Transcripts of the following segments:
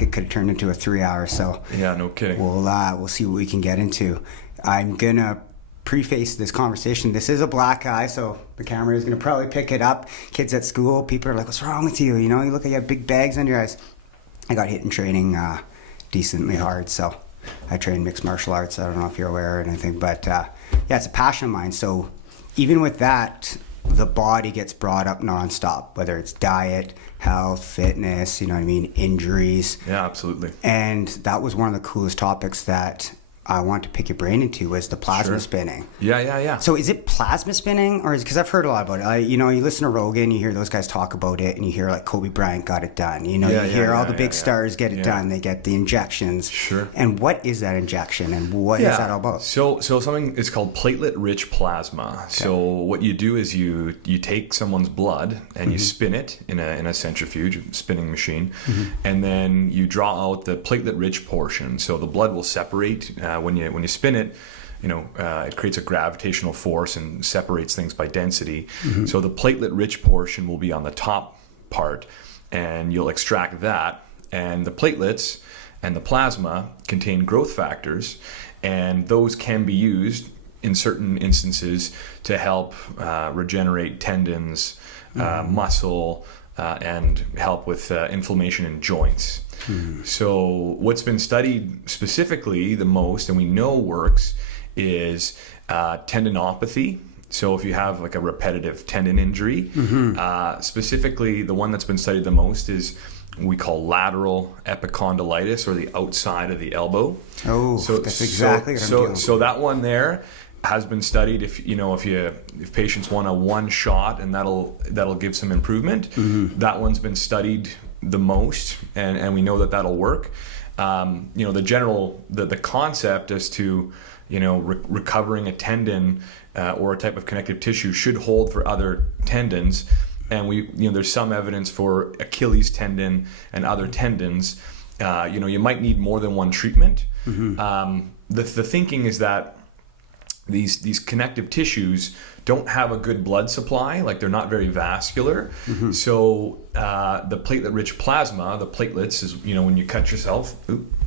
like it could have turned into a 3 hour. So Yeah, no kidding. we'll see what we can get into. I'm gonna preface this conversation. This is a black eye, so the camera is gonna probably pick it up. Kids at school, people are like, "What's wrong with you? You know, you look like you have big bags under your eyes." I got hit in training decently hard, so I train mixed martial arts. I don't know if you're aware or anything, but yeah, it's a passion of mine. So even with that, the body gets brought up nonstop, whether it's diet, health, fitness, you know what I mean, injuries. Yeah, absolutely. And that was one of the coolest topics that I want to pick your brain into, was the plasma Sure. spinning. Yeah. So is it plasma spinning, or is, because I've heard a lot about it. You listen to Rogan, you hear those guys talk about it, and you hear like Kobe Bryant got it done. You hear all the big stars get it done. They get the injections. Sure. And what is that injection, and what is that all about? So something is called platelet-rich plasma. Okay. So what you do is you take someone's blood and you spin it in a centrifuge spinning machine, and then you draw out the platelet-rich portion. So the blood will separate when you spin it. It creates a gravitational force and separates things by density. So the platelet-rich portion will be on the top part, and you'll extract that. And the platelets and the plasma contain growth factors, and those can be used in certain instances to help regenerate tendons, muscle, and help with inflammation in joints. So what's been studied specifically the most, and we know works, is tendinopathy. So if you have like a repetitive tendon injury, specifically the one that's been studied the most is we call lateral epicondylitis, or the outside of the elbow. Oh, that's exactly what I'm dealing with. So that one there has been studied. If patients want a one shot and that'll give some improvement, that one's been studied the most, and we know that'll work. The concept as to recovering a tendon or a type of connective tissue should hold for other tendons, and there's some evidence for Achilles tendon and other tendons. You might need more than one treatment. The thinking is that these connective tissues don't have a good blood supply, like they're not very vascular. So the platelet-rich plasma, the platelets, is when you cut yourself.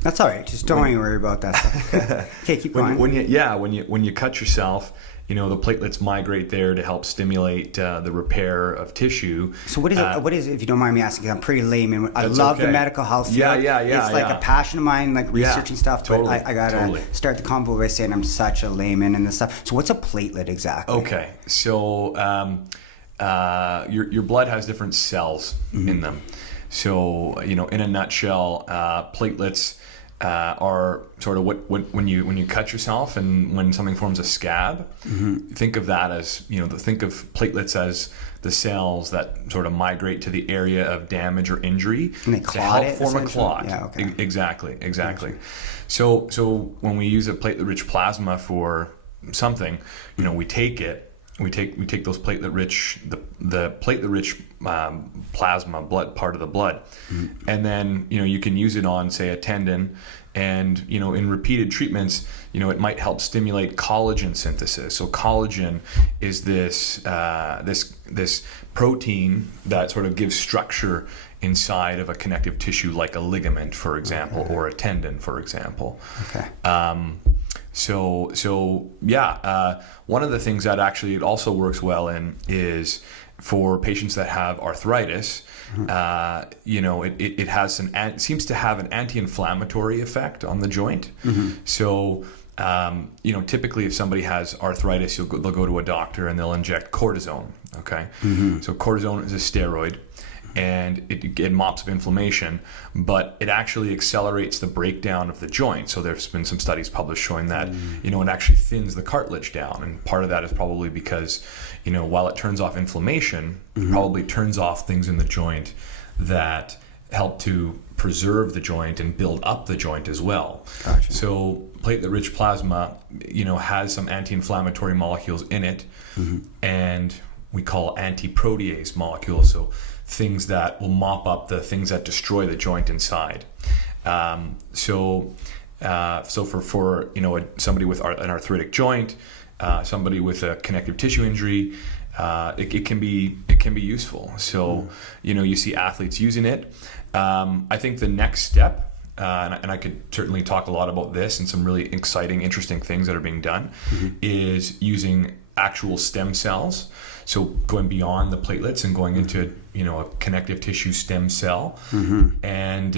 That's all right. Just don't worry about that stuff. Okay, keep going. When you cut yourself, the platelets migrate there to help stimulate the repair of tissue. So what is it? What is it, if you don't mind me asking? I'm pretty layman. I love the medical health field. Yeah. It's like a passion of mine, like researching stuff. But Totally, I gotta start the convo by saying I'm such a layman in this stuff. So what's a platelet exactly? Okay, so your blood has different cells in them. So in a nutshell, platelets are sort of what when you cut yourself and when something forms a scab, think of that as think of platelets as the cells that sort of migrate to the area of damage or injury and they to help form a clot. Yeah, okay. Exactly. So when we use a platelet-rich plasma for something, we take it. We take those platelet-rich, the platelet-rich plasma, blood, part of the blood, and then you can use it on, say, a tendon, and in repeated treatments, it might help stimulate collagen synthesis. So collagen is this protein that sort of gives structure inside of a connective tissue, like a ligament, for example, or a tendon, for example. Okay. One of the things that actually it also works well in is for patients that have arthritis. It has it seems to have an anti-inflammatory effect on the joint. So typically if somebody has arthritis, they'll go to a doctor and they'll inject cortisone. Okay, so cortisone is a steroid, and it mops up inflammation, but it actually accelerates the breakdown of the joint. So there's been some studies published showing that, it actually thins the cartilage down. And part of that is probably because, while it turns off inflammation, it probably turns off things in the joint that help to preserve the joint and build up the joint as well. Gotcha. So platelet-rich plasma, has some anti-inflammatory molecules in it, and we call anti-protease molecules. So things that will mop up the things that destroy the joint inside. So for somebody with an arthritic joint, somebody with a connective tissue injury, it can be useful. So you see athletes using it. I think the next step, and I could certainly talk a lot about this and some really exciting, interesting things that are being done, is using actual stem cells. So going beyond the platelets and going into a connective tissue stem cell, and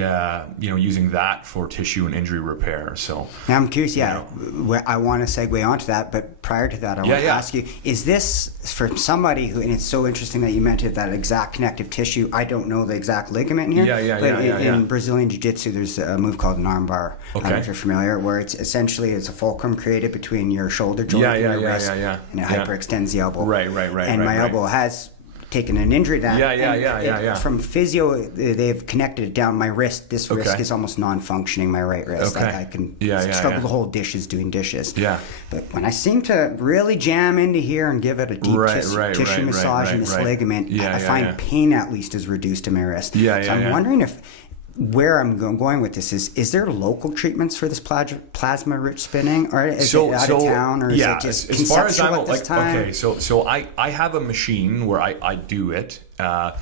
using that for tissue and injury repair. So now I'm curious. I want to segue onto that, but prior to that, I want to ask you: is this for somebody who? And it's so interesting that you mentioned that exact connective tissue. I don't know the exact ligament here. In Brazilian Jiu-Jitsu, there's a move called an armbar. I don't know if you're familiar, where it's essentially a fulcrum created between your shoulder joint and your wrist, and it hyperextends the elbow. Right. And my elbow has taken an injury to that. From physio, they've connected it down my wrist. This wrist is almost non-functioning, my right wrist. Like I can struggle to hold dishes doing dishes. But when I seem to really jam into here and give it a deep tissue massage in this ligament, I find pain at least is reduced to my wrist. So I'm wondering if where I'm going with this is there local treatments for this plasma-rich spinning, or is it out of town, or is it just as far as conceptual at this time? Okay, so I have a machine where I do it. I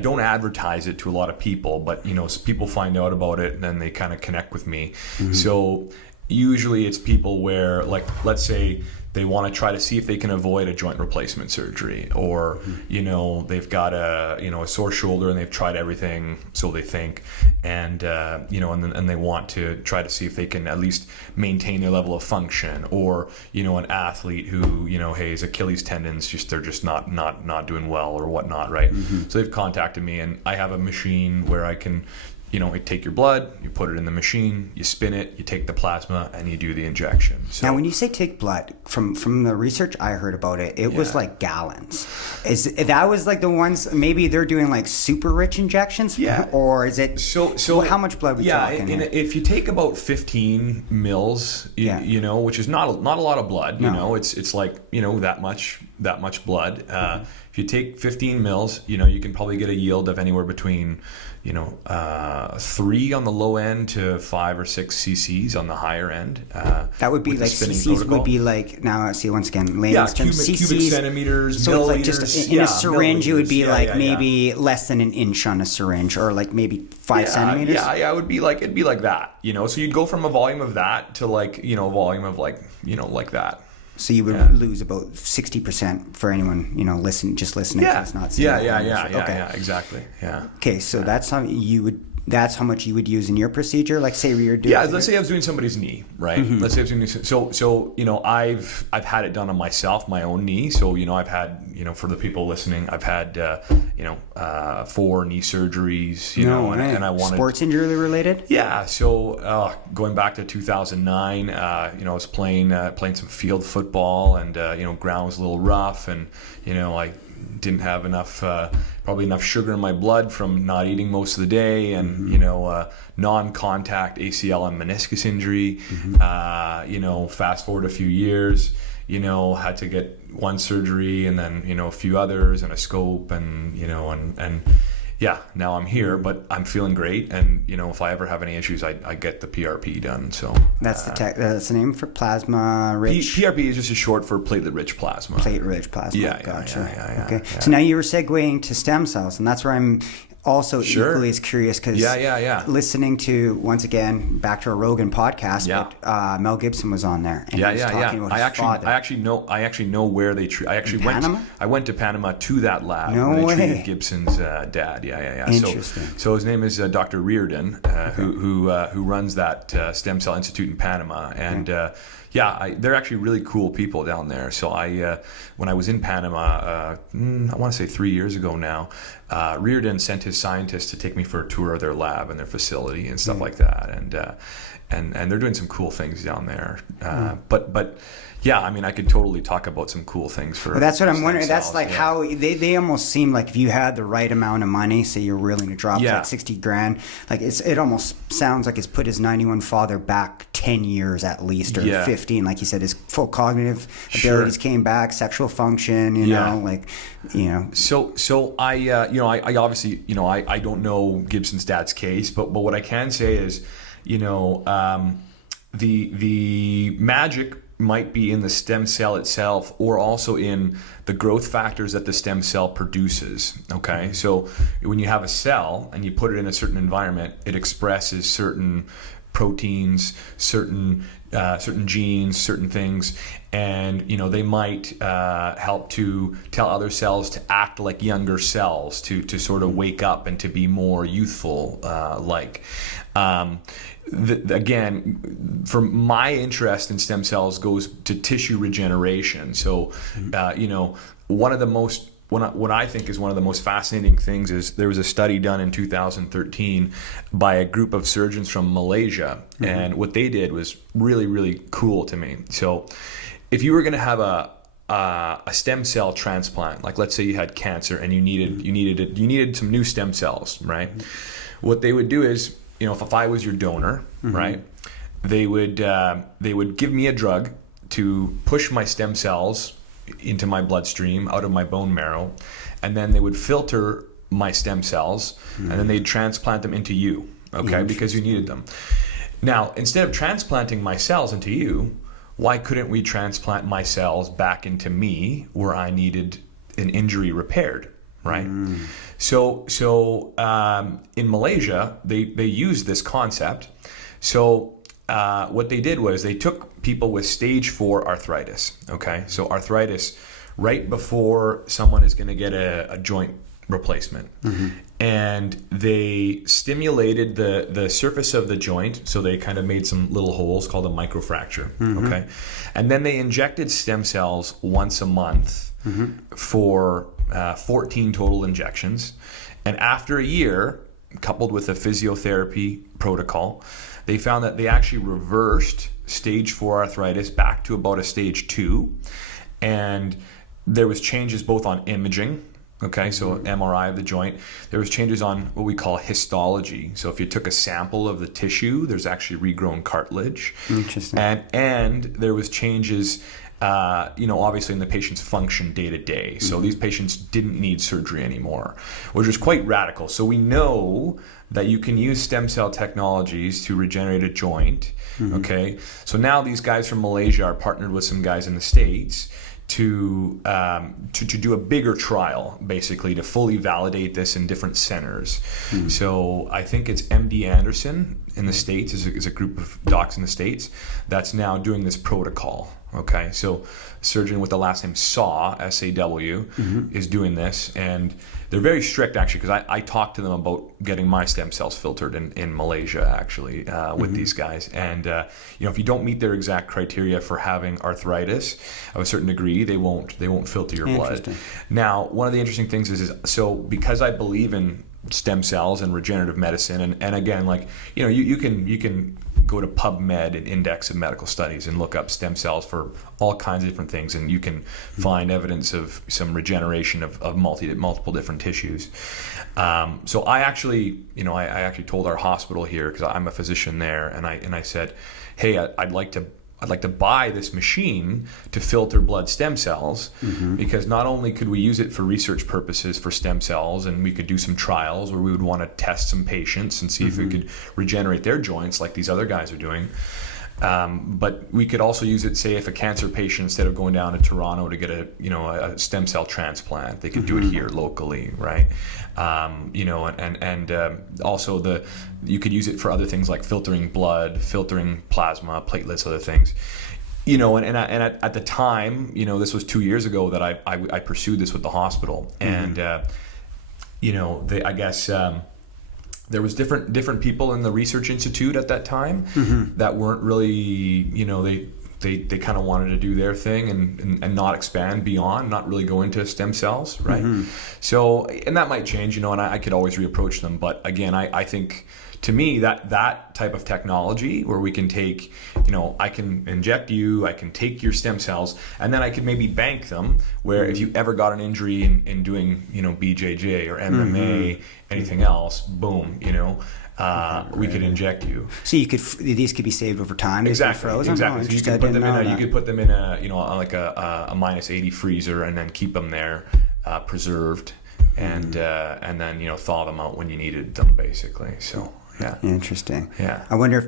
don't advertise it to a lot of people, but people find out about it and then they kind of connect with me. So usually it's people where, like, let's say they want to try to see if they can avoid a joint replacement surgery, or they've got a sore shoulder and they've tried everything, so they think, and and they want to try to see if they can at least maintain their level of function, or an athlete who hey, his Achilles tendons they're just not doing well or whatnot, right? So they've contacted me, and I have a machine where I can you take your blood, you put it in the machine, you spin it, you take the plasma, and you do the injection. So, now, when you say take blood, from the research I heard about it, it was like gallons. That was like the ones, maybe they're doing like super rich injections? Or is it, so how much blood are we talking here? If you take about 15 mils, which is not a lot of blood, it's like, that much blood. If you take 15 mils, you can probably get a yield of anywhere between 3 on the low end to 5 or 6 cc's on the higher end. That would be like cc's protocol. Would be like, now I see once again, layman's terms, cubic centimeters, so milliliters. It's like just in a syringe, it would be like maybe less than an inch on a syringe, or like maybe 5 centimeters. It would be like, it'd be like that, so you'd go from a volume of that to like, a volume of like, like that. So you would lose about 60% for anyone, listening. It's not seeing exactly. Yeah. Okay, so that's how much you would use in your procedure. Like, say you're doing. Let's say I was doing somebody's knee, right? Let's say I was doing so I've had it done on myself, my own knee. So I've had for the people listening, I've had 4 knee surgeries. And I wanted sports injury related. Yeah. So going back to 2009, I was playing some field football, and ground was a little rough, and I didn't have probably enough sugar in my blood from not eating most of the day, and non-contact ACL and meniscus injury. Fast forward a few years, had to get one surgery and then a few others and a scope, and now I'm here, but I'm feeling great, and if I ever have any issues, I get the PRP done. So that's that's the name for plasma rich. PRP is just a short for platelet rich plasma. Platelet rich plasma. Gotcha. Yeah. Okay. So now you were segueing to stem cells, and that's where I'm also equally as curious, because listening to, once again, back to a Rogan podcast, but Mel Gibson was on there, and he was talking about his father. I actually know where they treat. I went to Panama to that lab where they treated Gibson's dad. Interesting. So his name is Dr. Reardon, who runs that Stem Cell Institute in Panama, and they're actually really cool people down there. So when I was in Panama, I want to say 3 years ago now, Reardon sent his scientists to take me for a tour of their lab and their facility and stuff like that, and they're doing some cool things down there. But I could totally talk about some cool things for. Well, that's what I'm wondering. That's like how they almost seem like, if you had the right amount of money, say you're willing to drop like $60,000, like it almost sounds like it's put his 91 father back 10 years at least, or 15. Like you said, his full cognitive abilities came back, sexual function, So I obviously, I don't know Gibson's dad's case, but what I can say is, the magic might be in the stem cell itself or also in the growth factors that the stem cell produces. Okay, so when you have a cell and you put it in a certain environment, it expresses certain proteins, certain genes, certain things, and they might help to tell other cells to act like younger cells, to sort of wake up and to be more youthful again, for my interest in stem cells goes to tissue regeneration. So, what I think is one of the most fascinating things is there was a study done in 2013 by a group of surgeons from Malaysia, and what they did was really, really cool to me. So, if you were going to have a stem cell transplant, like let's say you had cancer and you needed some new stem cells, right? What they would do is, if I was your donor, right, they would give me a drug to push my stem cells into my bloodstream, out of my bone marrow, and then they would filter my stem cells, and then they'd transplant them into you, okay, because you needed them. Now, instead of transplanting my cells into you, why couldn't we transplant my cells back into me where I needed an injury repaired? Right. So in Malaysia, they used this concept. So what they did was they took people with stage 4 arthritis. Okay. So arthritis right before someone is going to get a joint replacement. And they stimulated the surface of the joint. So they kind of made some little holes called a microfracture. Okay. And then they injected stem cells once a month for 14 total injections. And after a year, coupled with a physiotherapy protocol, they found that they actually reversed stage 4 arthritis back to about a stage 2. And there was changes both on imaging, okay, so MRI of the joint. There was changes on what we call histology. So if you took a sample of the tissue, there's actually regrown cartilage. Interesting. And there was changes obviously in the patient's function day to day. So these patients didn't need surgery anymore, which was quite radical. So we know that you can use stem cell technologies to regenerate a joint. Okay. So now these guys from Malaysia are partnered with some guys in the States to do a bigger trial, basically, to fully validate this in different centers. So I think it's MD Anderson in the States, is a group of docs in the States that's now doing this protocol. Okay, so surgeon with the last name Saw, S-A-W, is doing this, and they're very strict actually, because I talked to them about getting my stem cells filtered in Malaysia actually with these guys, and if you don't meet their exact criteria for having arthritis of a certain degree, they won't filter your blood. Now, one of the interesting things is so because I believe in stem cells and regenerative medicine, and again, like you can go to PubMed, an index of medical studies, and look up stem cells for all kinds of different things, and you can find evidence of some regeneration of multiple different tissues. So I actually told our hospital here, because I'm a physician there, and I said, hey, I'd like to buy this machine to filter blood stem cells, because not only could we use it for research purposes for stem cells, and we could do some trials where we would want to test some patients and see if we could regenerate their joints like these other guys are doing. But we could also use it, say, if a cancer patient, instead of going down to Toronto to get a stem cell transplant, they could do it here locally, right? Also you could use it for other things like filtering blood, filtering plasma, platelets, other things. At the time, this was 2 years ago that I pursued this with the hospital, and there was different people in the research institute at that time that weren't really, they kind of wanted to do their thing and not expand beyond, not really go into stem cells, right? So, and that might change, and I could always reapproach them. But again, I think, to me, that type of technology where we can take, I can inject you, I can take your stem cells, and then I could maybe bank them, where if you ever got an injury in doing, BJJ or MMA, anything else, boom, we could inject you. So these could be saved over time. Exactly. Frozen? Exactly. Oh, So you could put them in a minus 80 freezer, and then keep them there, preserved, and then thaw them out when you needed them, basically. So. Yeah. Interesting. Yeah. I wonder if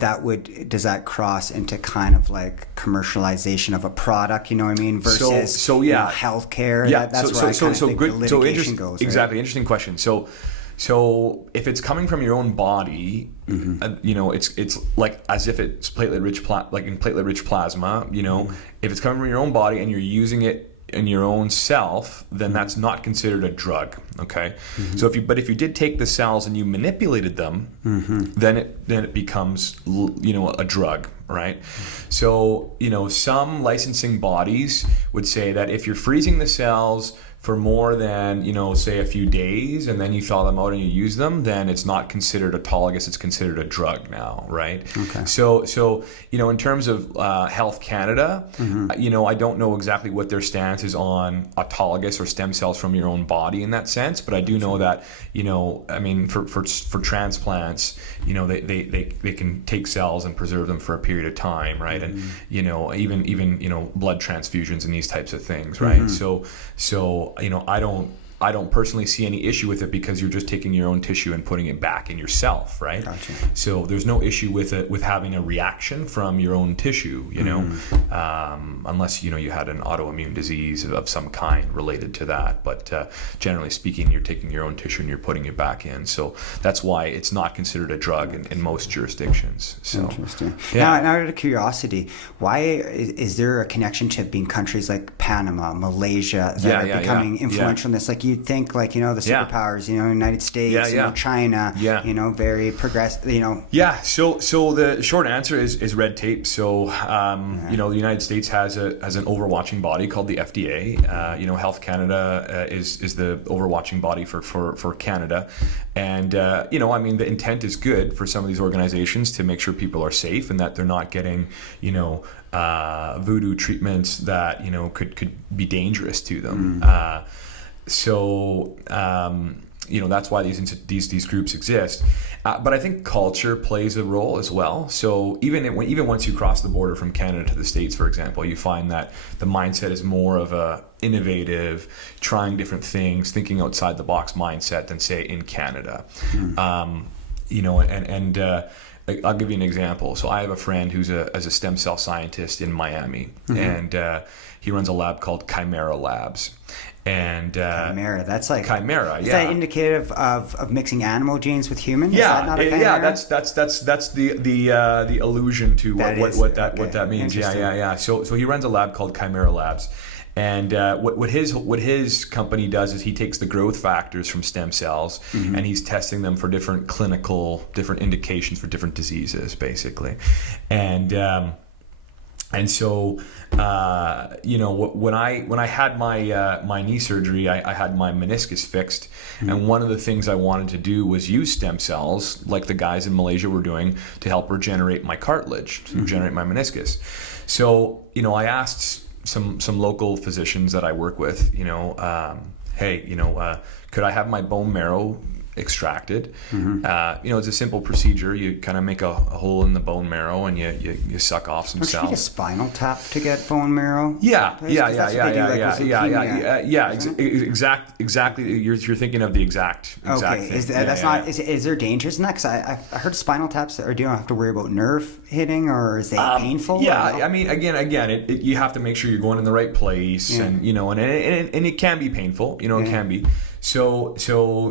does that cross into kind of like commercialization of a product, you know what I mean, versus so yeah, healthcare. Yeah, That's where I kind of think the litigation goes. Right? Exactly, interesting question. So if it's coming from your own body, you know, it's like as if it's platelet-rich like in platelet-rich plasma. You know, if it's coming from your own body and you're using it in your own self, then that's not considered a drug. Okay, so if you did take the cells and you manipulated them, then it becomes, you know, a drug, right? So, you know, some licensing bodies would say that if you're freezing the cells for more than, you know, say a few days, and then you thaw them out and you use them, then it's not considered autologous, it's considered a drug now, right? Okay. So you know, in terms of Health Canada, you know, I don't know exactly what their stance is on autologous or stem cells from your own body in that sense, but I do know that, you know, I mean, for transplants, you know, they can take cells and preserve them for a period of time, right? And, you know, even you know, blood transfusions and these types of things, right? So you know, I don't personally see any issue with it because you're just taking your own tissue and putting it back in yourself, right? Gotcha. So there's no issue with it, with having a reaction from your own tissue, you know, unless, you know, you had an autoimmune disease of some kind related to that. But generally speaking, you're taking your own tissue and you're putting it back in. So that's why it's not considered a drug in most jurisdictions. So, interesting. Yeah. Now, out of curiosity, why is there a connection to being countries like Panama, Malaysia that are becoming influential in this? Like you'd think, like, you know, the superpowers, you know, United States, you know, China, you know, very progressive, you know. Yeah. So the short answer is red tape. So you know, the United States has an overwatching body called the FDA. You know, Health Canada is the overwatching body for Canada, and you know, I mean, the intent is good for some of these organizations to make sure people are safe and that they're not getting, you know, voodoo treatments that, you know, could be dangerous to them. So you know, that's why these groups exist. But I think culture plays a role as well. So even once you cross the border from Canada to the States, for example, you find that the mindset is more of a innovative, trying different things, thinking outside the box mindset than, say, in Canada. You know, and I'll give you an example. So I have a friend who's a stem cell scientist in Miami, and he runs a lab called Chimera Labs. And Chimera, that's like Chimera. Is that indicative of mixing animal genes with human? Yeah, is that not a chimera? That's the allusion to what that means. Yeah. So he runs a lab called Chimera Labs, and what his company does is he takes the growth factors from stem cells and he's testing them for different indications for different diseases, basically, and so, you know, when I had my knee surgery, I had my meniscus fixed, and one of the things I wanted to do was use stem cells, like the guys in Malaysia were doing, to help regenerate my cartilage, to regenerate my meniscus. So, you know, I asked some local physicians that I work with, you know, hey, you know, could I have my bone marrow extracted? You know, it's a simple procedure. You kind of make a hole in the bone marrow and you suck off some cells. Don't you need a spinal tap to get bone marrow? Exactly. You're thinking of the exact thing. Is there dangers in that? Because I heard spinal taps do you don't have to worry about nerve hitting, or is it painful? Yeah, I mean, again, you have to make sure you're going in the right place, and you know, and it can be painful. You know, it can be. So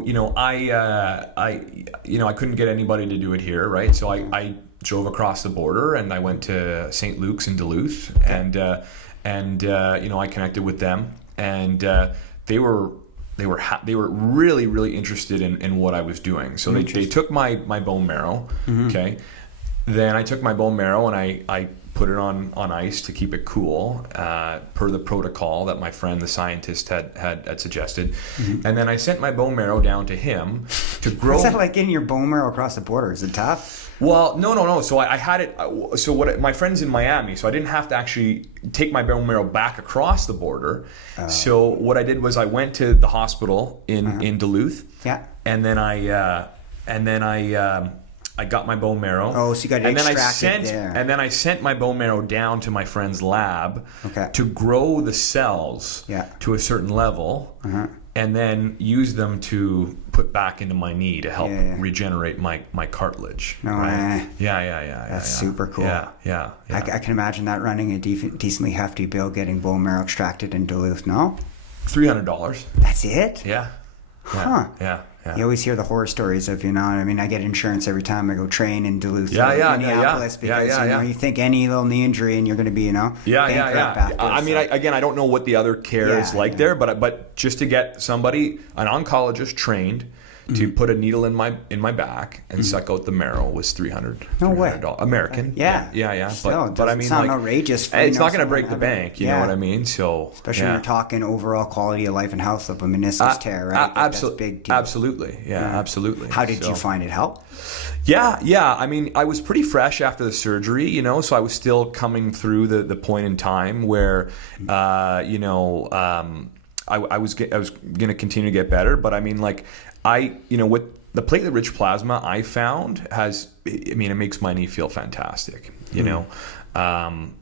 you know, I couldn't get anybody to do it here, right? So I drove across the border and I went to St. Luke's in Duluth, and you know, I connected with them, and they were really, really interested in what I was doing. So they took my bone marrow, okay. Then I took my bone marrow and I put it on ice to keep it cool, per the protocol that my friend, the scientist, had suggested. And then I sent my bone marrow down to him to grow. Is that like getting your bone marrow across the border? Is it tough? Well, no. So I had it. So my friend's in Miami, so I didn't have to actually take my bone marrow back across the border. So what I did was I went to the hospital in Duluth. Yeah. And then I got my bone marrow. Oh, so you got it extracted there. And then I sent my bone marrow down to my friend's lab to grow the cells to a certain level. and then use them to put back into my knee to help regenerate my cartilage. No right? way. Yeah. That's super cool. Yeah. I can imagine that running a decently hefty bill, getting bone marrow extracted in Duluth. No, $300. that's it. Yeah. Huh. Yeah. You always hear the horror stories of, you know, I mean, I get insurance every time I go train in Duluth or Minneapolis because, you know, you think any little knee injury and you're going to be, you know, bankrupt after. I mean, I don't know what the other care is like there, but just to get somebody, an oncologist trained to put a needle in my back and suck out the marrow was $300. No way. American. Yeah. Still, But I mean, sound like, outrageous. For, it's you know, not going to break the bank. You know what I mean? So especially when you're talking overall quality of life and health of a meniscus tear, right? That's a big deal. Absolutely. Yeah, absolutely. How did you find it help? Yeah. I mean, I was pretty fresh after the surgery, you know, so I was still coming through the point in time where, I was going to continue to get better. But I mean, like, with the platelet-rich plasma, I found it makes my knee feel fantastic, you know, and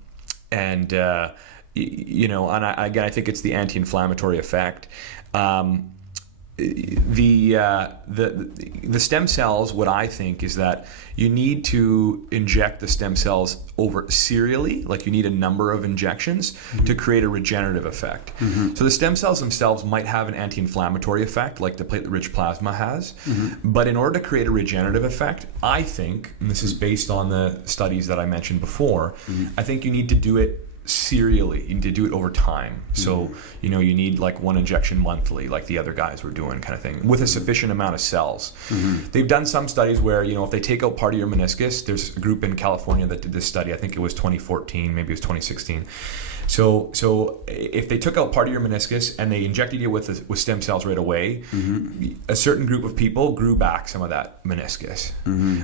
I think it's the anti-inflammatory effect. The stem cells, what I think is that you need to inject the stem cells over serially, like you need a number of injections to create a regenerative effect. So the stem cells themselves might have an anti-inflammatory effect like the platelet-rich plasma has, but in order to create a regenerative effect, I think, and this is based on the studies that I mentioned before, I think you need to do it serially. You need to do it over time. So, you know, you need like one injection monthly, like the other guys were doing, kind of thing, with a sufficient amount of cells. They've done some studies where, you know, if they take out part of your meniscus, there's a group in California that did this study. I think it was 2014, maybe it was 2016. So if they took out part of your meniscus and they injected you with stem cells right away, a certain group of people grew back some of that meniscus,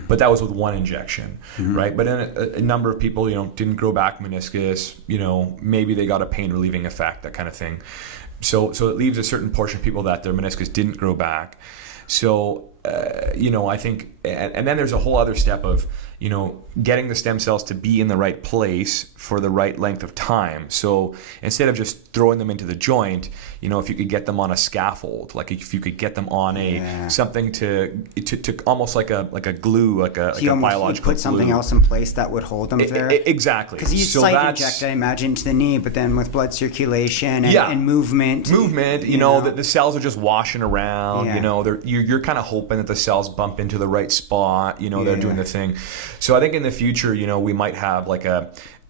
but that was with one injection, right? But then a number of people, you know, didn't grow back meniscus, you know, maybe they got a pain relieving effect, that kind of thing. So it leaves a certain portion of people that their meniscus didn't grow back. So, I think, and then there's a whole other step of, you know, getting the stem cells to be in the right place for the right length of time. So instead of just throwing them into the joint, you know, if you could get them on a scaffold, like if you could get them on something to almost like a glue, like a biological put something glue. else in place that would hold them there. Exactly. Because you site inject, I imagine, into the knee, but then with blood circulation and movement, you know, the cells are just washing around. You know, you're kind of hoping that the cells bump into the right spot. You know, they're doing the thing. So I think in the future, you know, we might have like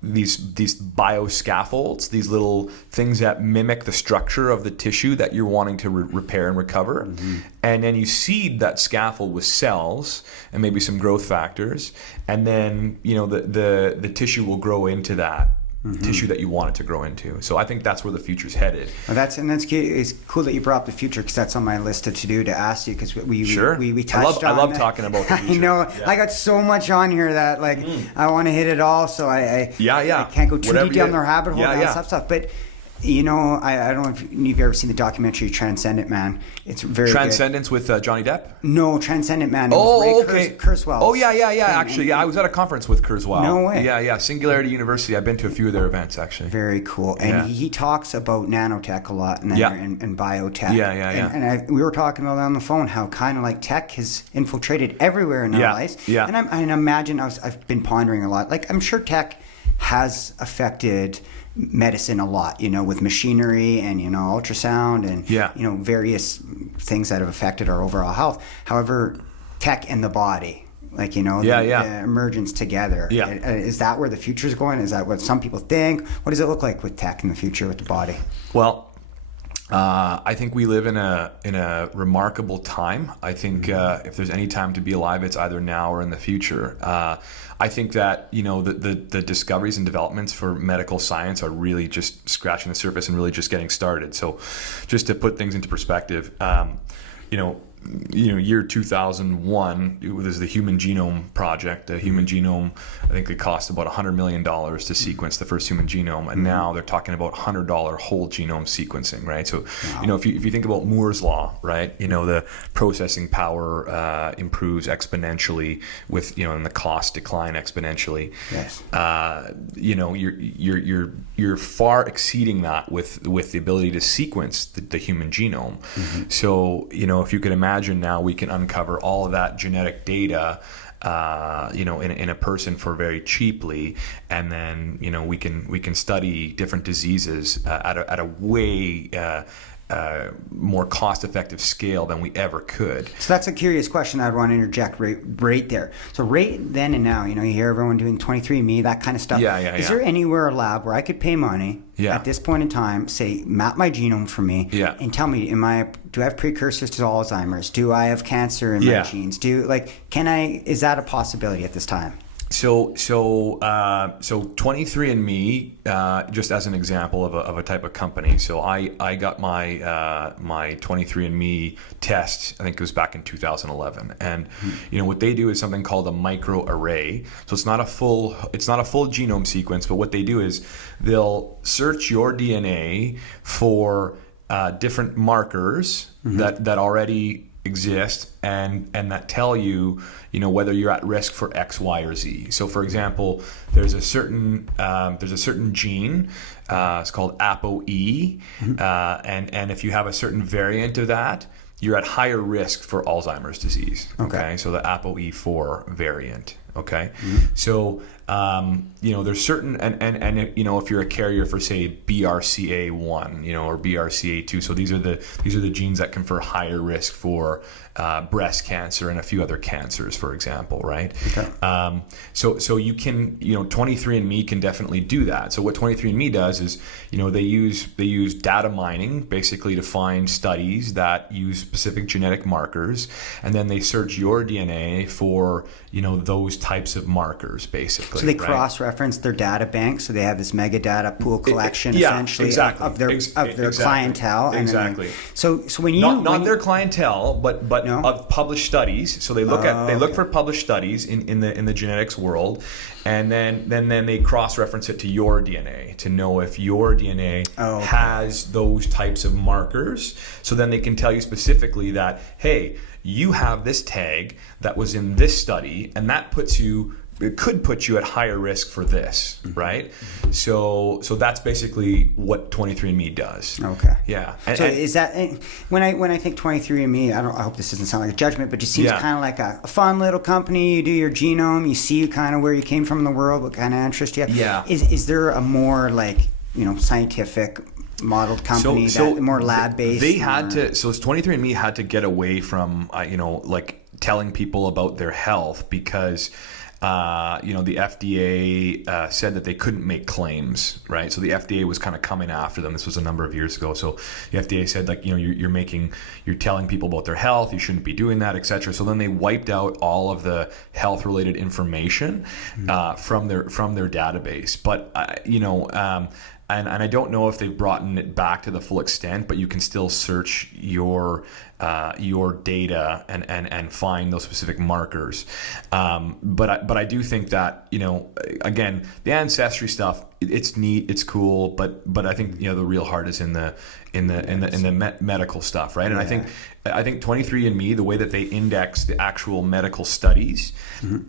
these bioscaffolds, these little things that mimic the structure of the tissue that you're wanting to repair and recover. And then you seed that scaffold with cells and maybe some growth factors, and then, you know, the tissue will grow into that tissue that you want it to grow into. So I think that's where the future's headed. Well, that's key. It's cool that you brought up the future, because that's on my list of to do to ask you, because we touched on. I love talking about the future. I know. Yeah. I got so much on here that I want to hit it all. So I can't go too deep down the rabbit hole and stuff. But you know, I don't know if you've ever seen the documentary Transcendent Man. It's very Transcendence good. with Johnny Depp? No, Transcendent Man. It was Ray Kurzweil. Oh, yeah. Actually, I was at a conference with Kurzweil. No way. Yeah. Singularity University. I've been to a few of their events, actually. Very cool. And he talks about nanotech a lot and biotech. Yeah. And we were talking about it on the phone, how kind of like tech has infiltrated everywhere in our lives. Yeah. And I imagine I've been pondering a lot. Like, I'm sure tech has affected medicine a lot, you know, with machinery and, you know, ultrasound and, you know, various things that have affected our overall health. However, tech and the body, like, you know, the emergence together. Is that where the future is going? Is that what some people think? What does it look like with tech in the future with the body? Well, I think we live in a remarkable time. I think if there's any time to be alive, it's either now or in the future. I think that, you know, the discoveries and developments for medical science are really just scratching the surface and really just getting started. So just to put things into perspective, you know, year 2001, it was the Human Genome Project. The Human Genome, I think it cost about $100 million to sequence the first human genome, and now they're talking about $100 whole genome sequencing, right? So, if you think about Moore's law, right? The processing power improves exponentially with and the cost decline exponentially. Yes. You're far exceeding that with the ability to sequence the human genome. So, if you could imagine now we can uncover all of that genetic data, in a person for very cheaply, and then we can study different diseases at a way more cost-effective scale than we ever could. So that's a curious question I'd want to interject right there. So right then and now, you hear everyone doing 23andMe, that kind of stuff. Is there anywhere, a lab where I could pay money at this point in time, say, map my genome for me, and tell me, do I have precursors to Alzheimer's? Do I have cancer in my genes? Is that a possibility at this time? So 23andMe, just as an example of a type of company. So I got my 23andMe test, I think it was back in 2011, and what they do is something called a microarray. So it's not a full genome sequence, but what they do is they'll search your DNA for different markers that already exist and that tell you whether you're at risk for X, Y, or Z. So for example, there's a certain gene, it's called ApoE, and if you have a certain variant of that, you're at higher risk for Alzheimer's disease. Okay, so the ApoE4 variant. Okay, so there's certain and if you're a carrier for, say, BRCA1, or BRCA2, so these are the genes that confer higher risk for breast cancer and a few other cancers, for example, right? Okay. So you can 23andMe can definitely do that. So what 23andMe does is they use data mining basically to find studies that use specific genetic markers, and then they search your DNA for those types of markers, basically. So they cross-reference their data bank, so they have this mega data pool collection essentially of their clientele. Exactly. So when you not their clientele, but of published studies. So they look for published studies in the genetics world, and then they cross-reference it to your DNA to know if your DNA has those types of markers. So then they can tell you specifically that, hey, you have this tag that was in this study, and that could put you at higher risk for this, right? So that's basically what 23andMe does. Okay. Yeah. So is that when I think 23andMe? I hope this doesn't sound like a judgment, but it just seems kind of like a fun little company. You do your genome, you see kind of where you came from in the world, what kind of interest you have. Yeah. Is there a more scientific modeled company that more lab based? They had to. So 23andMe had to get away from telling people about their health because. The FDA said that they couldn't make claims, right? So the FDA was kind of coming after them. This was a number of years ago. So the FDA said, you're telling people about their health. You shouldn't be doing that, etc. So then they wiped out all of the health-related information from their database. But and I don't know if they've brought it back to the full extent, but you can still search your data and find those specific markers. But I do think that again, the ancestry stuff, it's neat, it's cool, but I think the real heart is in the medical stuff, right? And I think 23andMe, the way that they index the actual medical studies,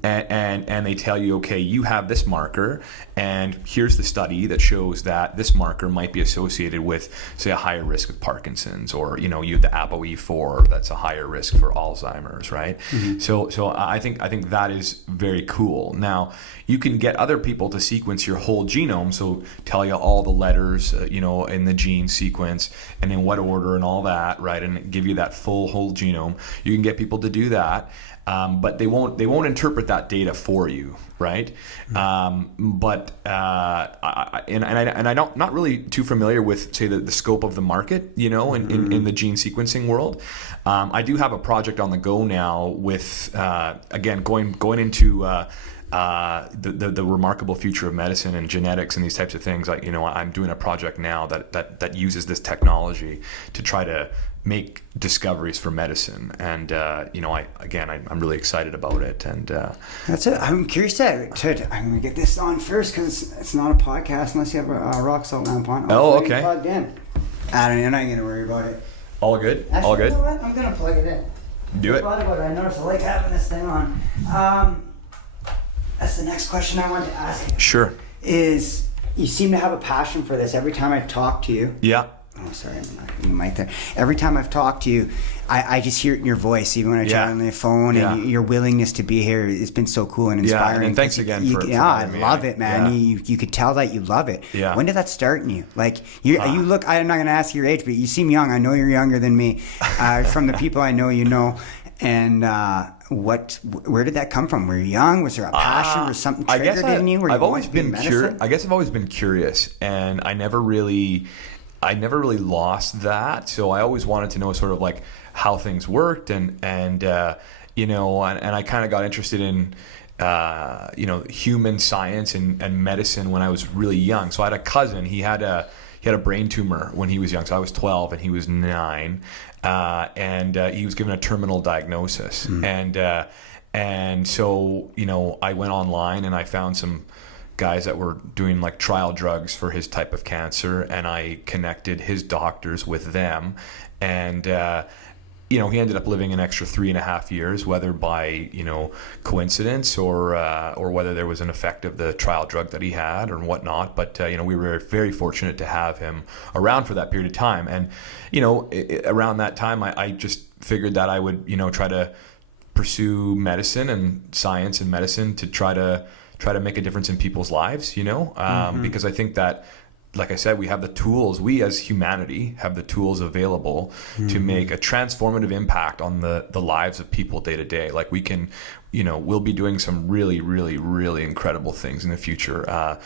and they tell you, okay, you have this marker, and here's the study that shows that this marker might be associated with, say, a higher risk of Parkinson's, or you have the ApoE4 that's a higher risk for Alzheimer's, right? So I think that is very cool. Now you can get other people to sequence your whole genome, so tell you all the letters, in the gene sequence and in what order and all that, right? And give you that full whole genome. You can get people to do that, but they won't interpret that data for you, right? I'm not really too familiar with, say, the scope of the market, in the gene sequencing world. I do have a project on the go now with again going into the remarkable future of medicine and genetics and these types of things. Like, I'm doing a project now that uses this technology to try to make discoveries for medicine, and I'm really excited about it. And that's it. I'm curious I'm gonna get this on first because it's not a podcast unless you have a rock salt lamp on. Oh, okay. Plugged in. I don't. You're not gonna worry about it. All good. Actually, All good. You know what? I'm gonna plug it in. Do it. I noticed I like having this thing on. That's the next question I wanted to ask you. Sure. Is you seem to have a passion for this. Every time I've talked to you. Yeah. Oh, sorry, I'm not getting the mic there. Every time I've talked to you, I just hear it in your voice, even when I chat on the phone, and your willingness to be here. It's been so cool and inspiring. Yeah, and thanks again for I love it, man. Yeah. You could tell that you love it. Yeah. When did that start in you? Like, you look, I'm not going to ask your age, but you seem young. I know you're younger than me. From the people I know, And where did that come from? Were you young? Was there a passion? Was something triggered in you? I've always been curious. I guess I've always been curious, and I never really lost that. So I always wanted to know sort of like how things worked, and I kind of got interested in human science and medicine when I was really young. So I had a cousin. He had a brain tumor when he was young. So I was 12 and he was 9, and he was given a terminal diagnosis. And so I went online and I found some guys that were doing like trial drugs for his type of cancer, and I connected his doctors with them, and he ended up living an extra 3.5 years, whether by coincidence or whether there was an effect of the trial drug that he had or whatnot. But we were very fortunate to have him around for that period of time, and around that time I just figured that I would try to pursue medicine and science and medicine to try to make a difference in people's lives, because I think that, like I said, we have the tools. We as humanity have the tools available to make a transformative impact on the lives of people day to day. Like we can, we'll be doing some really, really, really incredible things in the future.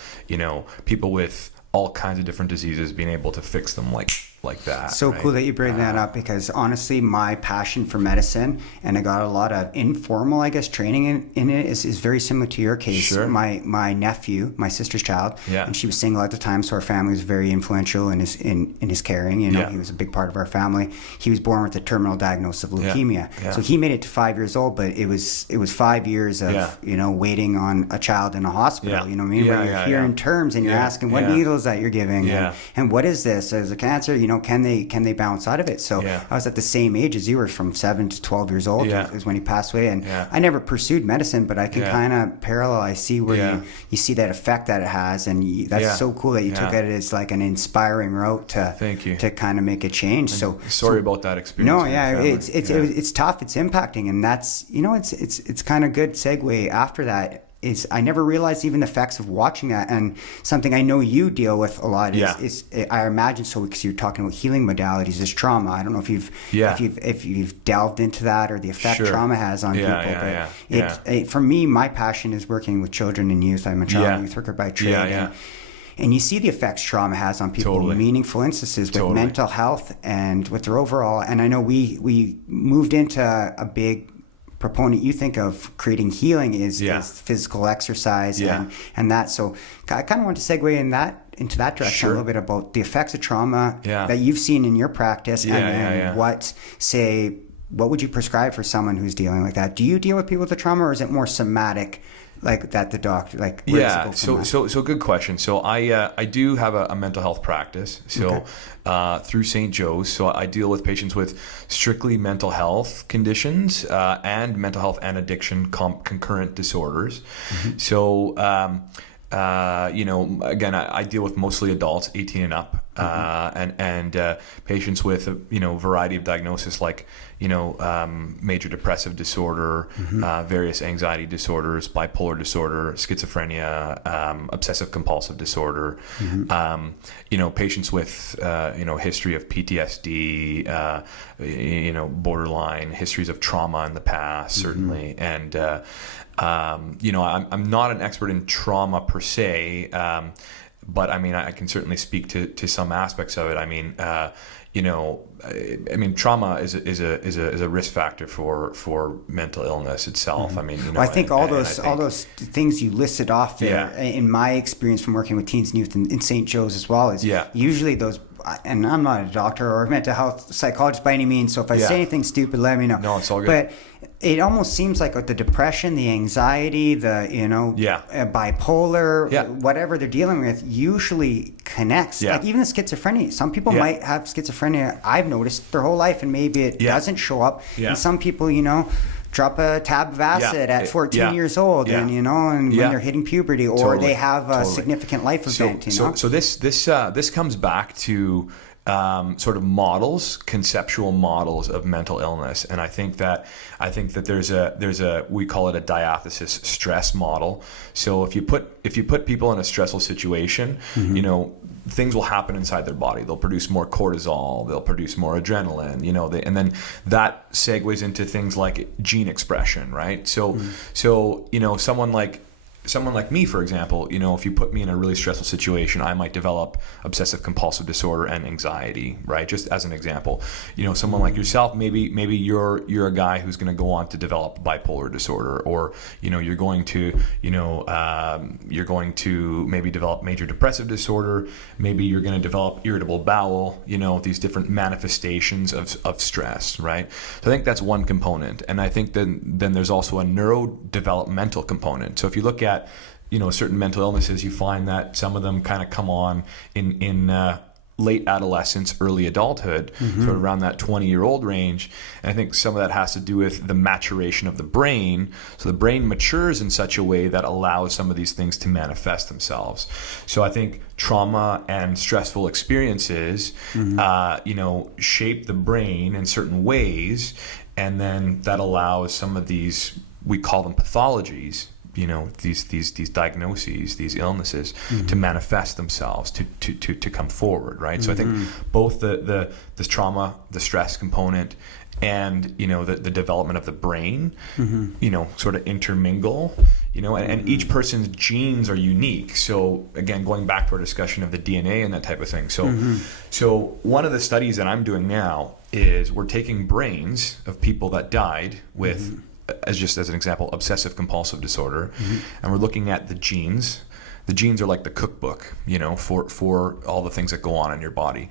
People with all kinds of different diseases, being able to fix them like that. So right? cool that you bring that up, because honestly, my passion for medicine, and I got a lot of informal, I guess, training in it, is very similar to your case. Sure. My nephew, my sister's child, and she was single at the time, so our family was very influential in his caring. He was a big part of our family. He was born with a terminal diagnosis of leukemia. So he made it to 5 years old, but it was 5 years of waiting on a child in a hospital. You know what I mean? Where you're hearing terms and you're asking what needles that you're giving, and what is this? Is it cancer? Can they bounce out of it? So I was at the same age as you were, from 7 to 12 years old is when he passed away. And I never pursued medicine, but I can kind of parallel. I see where you see that effect that it has, and that's so cool that you took it as like an inspiring route to kind of make a change. So sorry about that experience. No, it's tough. It's impacting, and that's it's kind of good segue after that. Is I never realized even the effects of watching that, and something I know you deal with a lot is I imagine, so because you're talking about healing modalities, is trauma. I don't know if you've delved into that, or the effect trauma has on people. For me, my passion is working with children and youth. I'm a child and youth worker by trade. And you see the effects trauma has on people, meaningful instances with mental health and with their overall. And I know we moved into a big proponent you think of creating healing is physical exercise and that. So I kind of want to segue into that direction a little bit about the effects of trauma that you've seen in your practice, and what would you prescribe for someone who's dealing like that? Do you deal with people with the trauma, or is it more somatic? Like that, the doctor, like where does it go from that? So good question. So I do have a mental health practice. So through St. Joe's, so I deal with patients with strictly mental health conditions and mental health and addiction concurrent disorders. So again, I deal with mostly adults, 18 and up, and patients with a variety of diagnoses like major depressive disorder, various anxiety disorders, bipolar disorder, schizophrenia, obsessive compulsive disorder, patients with history of PTSD, borderline histories of trauma in the past, certainly, and I'm not an expert in trauma per se, but I mean, I can certainly speak to some aspects of it. I mean, trauma is a risk factor for mental illness itself. I mean, I think all those things you listed off there, in my experience from working with teens and youth in St. Joe's as well, is usually those. And I'm not a doctor or a mental health psychologist by any means, so if I say anything stupid, let me know. No, it's all good. But it almost seems like the depression, the anxiety, bipolar, whatever they're dealing with, usually connects. Like even the schizophrenia. Some people might have schizophrenia, I've noticed, their whole life, and maybe it doesn't show up. And some people, drop a tab of acid at 14 years old, and when they're hitting puberty, or they have a significant life event. So this comes back to sort of conceptual models of mental illness, and I think that there's a we call it a diathesis stress model. So if you put people in a stressful situation, things will happen inside their body. They'll produce more cortisol. They'll produce more adrenaline. And then that segues into things like gene expression, right? So someone like me, for example, if you put me in a really stressful situation, I might develop obsessive compulsive disorder and anxiety, right? Just as an example, someone like yourself, maybe you're a guy who's going to go on to develop bipolar disorder, or you're going to maybe develop major depressive disorder. Maybe you're going to develop irritable bowel. These different manifestations of stress, right? So I think that's one component, and I think then there's also a neurodevelopmental component. So if you look at certain mental illnesses, you find that some of them kind of come on in late adolescence, early adulthood, sort of around that 20-year-old range. And I think some of that has to do with the maturation of the brain. So the brain matures in such a way that allows some of these things to manifest themselves. So I think trauma and stressful experiences, shape the brain in certain ways, and then that allows some of these, we call them pathologies, these diagnoses, these illnesses, to manifest themselves, to come forward, right? So I think both the trauma, the stress component, and the development of the brain, sort of intermingle, and each person's genes are unique. So again, going back to our discussion of the DNA and that type of thing. So one of the studies that I'm doing now is we're taking brains of people that died with, as an example, obsessive compulsive disorder, and we're looking at the genes. The genes are like the cookbook, for all the things that go on in your body.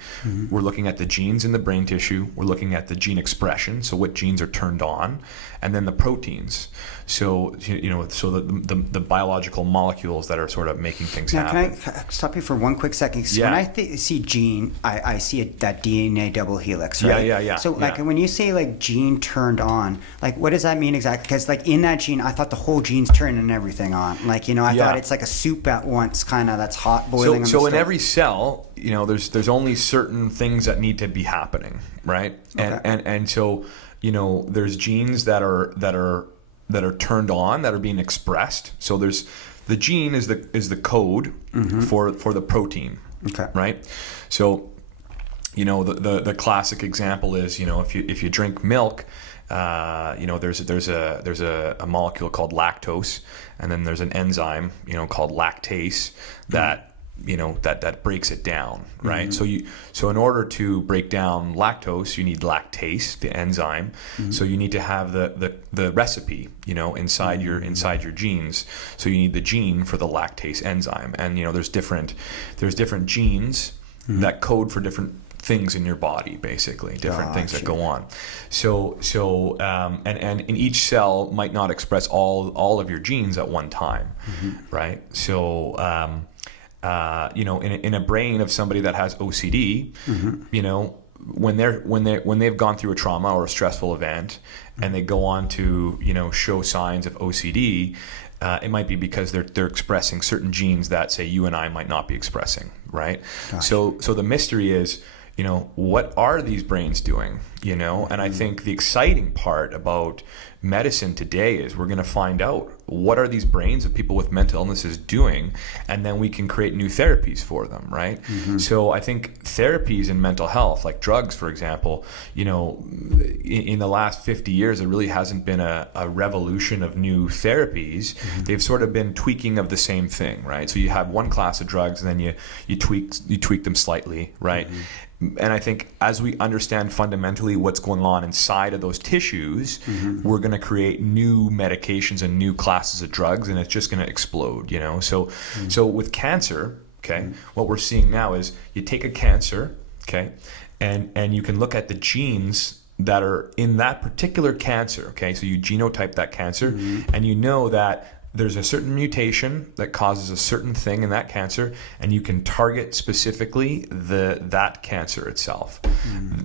We're looking at the genes in the brain tissue. We're looking at the gene expression, so what genes are turned on, and then the proteins. So the biological molecules that are sort of making things happen. Can I stop you for one quick second? When I see gene, I see that DNA double helix, right? Yeah. So when you say gene turned on, what does that mean exactly? Because in that gene, I thought the whole gene's turning everything on. I thought it's like a soup at once, kind of, that's hot boiling. So in every cell, there's only certain things that need to be happening, right? Okay. And so there's genes that are turned on, that are being expressed. So there's the gene is the code for the protein, okay, right? So the classic example is if you drink milk, there's a molecule called lactose, and then there's an enzyme called lactase that that breaks it down, right? So in order to break down lactose, you need lactase, the enzyme. So you need to have the recipe inside your genes. So you need the gene for the lactase enzyme, and there's different genes that code for different things in your body, basically different things that go on. So and in each cell might not express all of your genes at one time, right? So in a brain of somebody that has OCD, when they've gone through a trauma or a stressful event, and they go on to show signs of OCD, it might be because they're expressing certain genes that, say, you and I might not be expressing, right? Gotcha. So the mystery is, what are these brains doing? you know. And I think the exciting part about medicine today is we're going to find out what are these brains of people with mental illnesses doing, and then we can create new therapies for them, right? So I think therapies in mental health, like drugs, for example, you know, in the last 50 years, there really hasn't been a revolution of new therapies. They've sort of been tweaking of the same thing, right? So you have one class of drugs, and then you tweak them slightly, right? And I think as we understand fundamentally what's going on inside of those tissues, we're going to create new medications and new classes of drugs, and it's just going to explode, you know? So with cancer, okay, what we're seeing now is you take a cancer, okay, and you can look at the genes that are in that particular cancer, okay? So you genotype that cancer, and you know that there's a certain mutation that causes a certain thing in that cancer, and you can target specifically that cancer itself,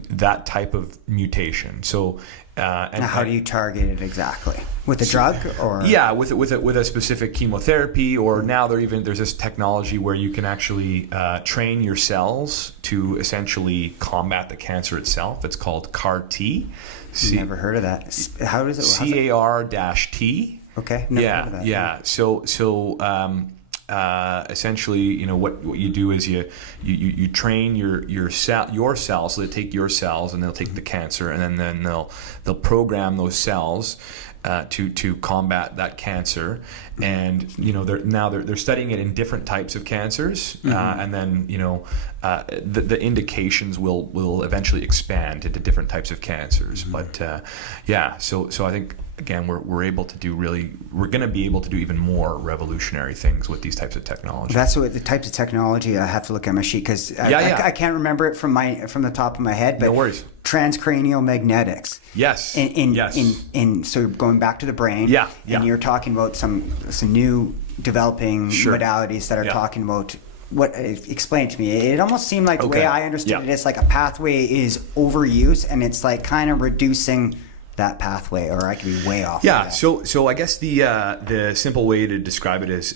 that type of mutation. So, now, how do you target it exactly? With a drug, or with a specific chemotherapy, or now there's this technology where you can actually train your cells to essentially combat the cancer itself. It's called CAR-T. Never heard of that. How does it? CAR-T. Okay. Never heard of that. Yeah. So essentially, you know, what you do is you train your cells. So they take your cells and they'll take the cancer, and then they'll program those cells to combat that cancer. And you know, they're studying it in different types of cancers, and then you know, the indications will eventually expand into different types of cancers. But so I think, again, we're going to be able to do even more revolutionary things with these types of technology. That's what the types of technology. I have to look at my sheet because I can't remember it from the top of my head. But no worries. Transcranial magnetics. Yes. So going back to the brain. And you're talking about some new developing modalities that are talking about. Explain it to me. It almost seemed like the way I understood it is like a pathway is overuse, and it's like kind of reducing that pathway, or I could be way off. Yeah. So I guess the simple way to describe it is,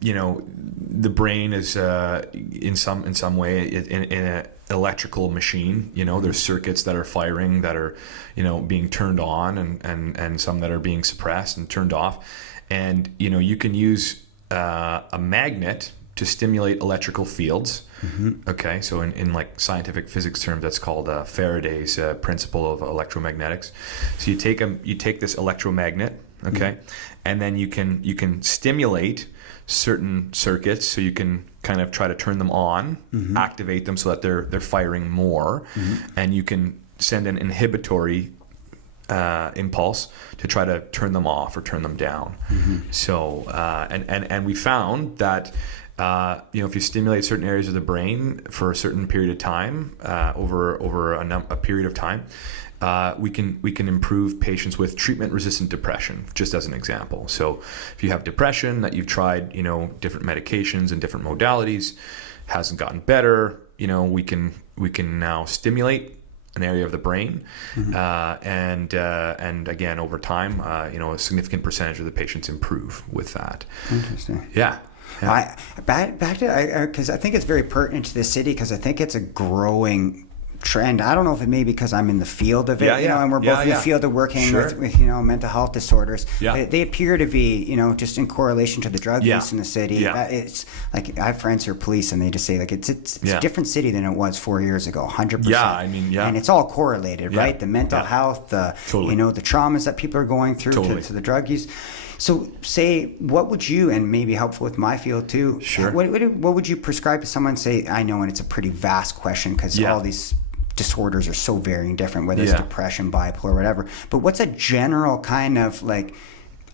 you know, the brain is in some way in an electrical machine. You know, there's circuits that are firing, that are, you know, being turned on, and some that are being suppressed and turned off. And you know, you can use a magnet to stimulate electrical fields. Okay, so in like scientific physics terms, that's called Faraday's principle of electromagnetics. So you take this electromagnet, okay, and then you can stimulate certain circuits, so you can kind of try to turn them on, activate them so that they're firing more, and you can send an inhibitory impulse to try to turn them off or turn them down. So and we found that you know, if you stimulate certain areas of the brain for a certain period of time, over a period of time, we can improve patients with treatment-resistant depression, just as an example. So if you have depression that you've tried, you know, different medications and different modalities, hasn't gotten better, you know, we can now stimulate an area of the brain, and again, over time, you know, a significant percentage of the patients improve with that. Interesting. Yeah. Back to because I think it's very pertinent to this city, because I think it's a growing trend. I don't know if it may be because I'm in the field of it, you know, and we're both in the field of working with you know, mental health disorders. They appear to be, you know, just in correlation to the drug use in the city. It's like I have friends who are police, and they just say like it's a different city than it was 4 years ago, 100%. And it's all correlated, right? The mental health, you know, the traumas that people are going through to the drug use. So say, what would you, and maybe helpful with my field too, what would you prescribe to someone? Say, I know, and it's a pretty vast question because all these disorders are so varying different, whether it's depression, bipolar, whatever. But what's a general kind of like,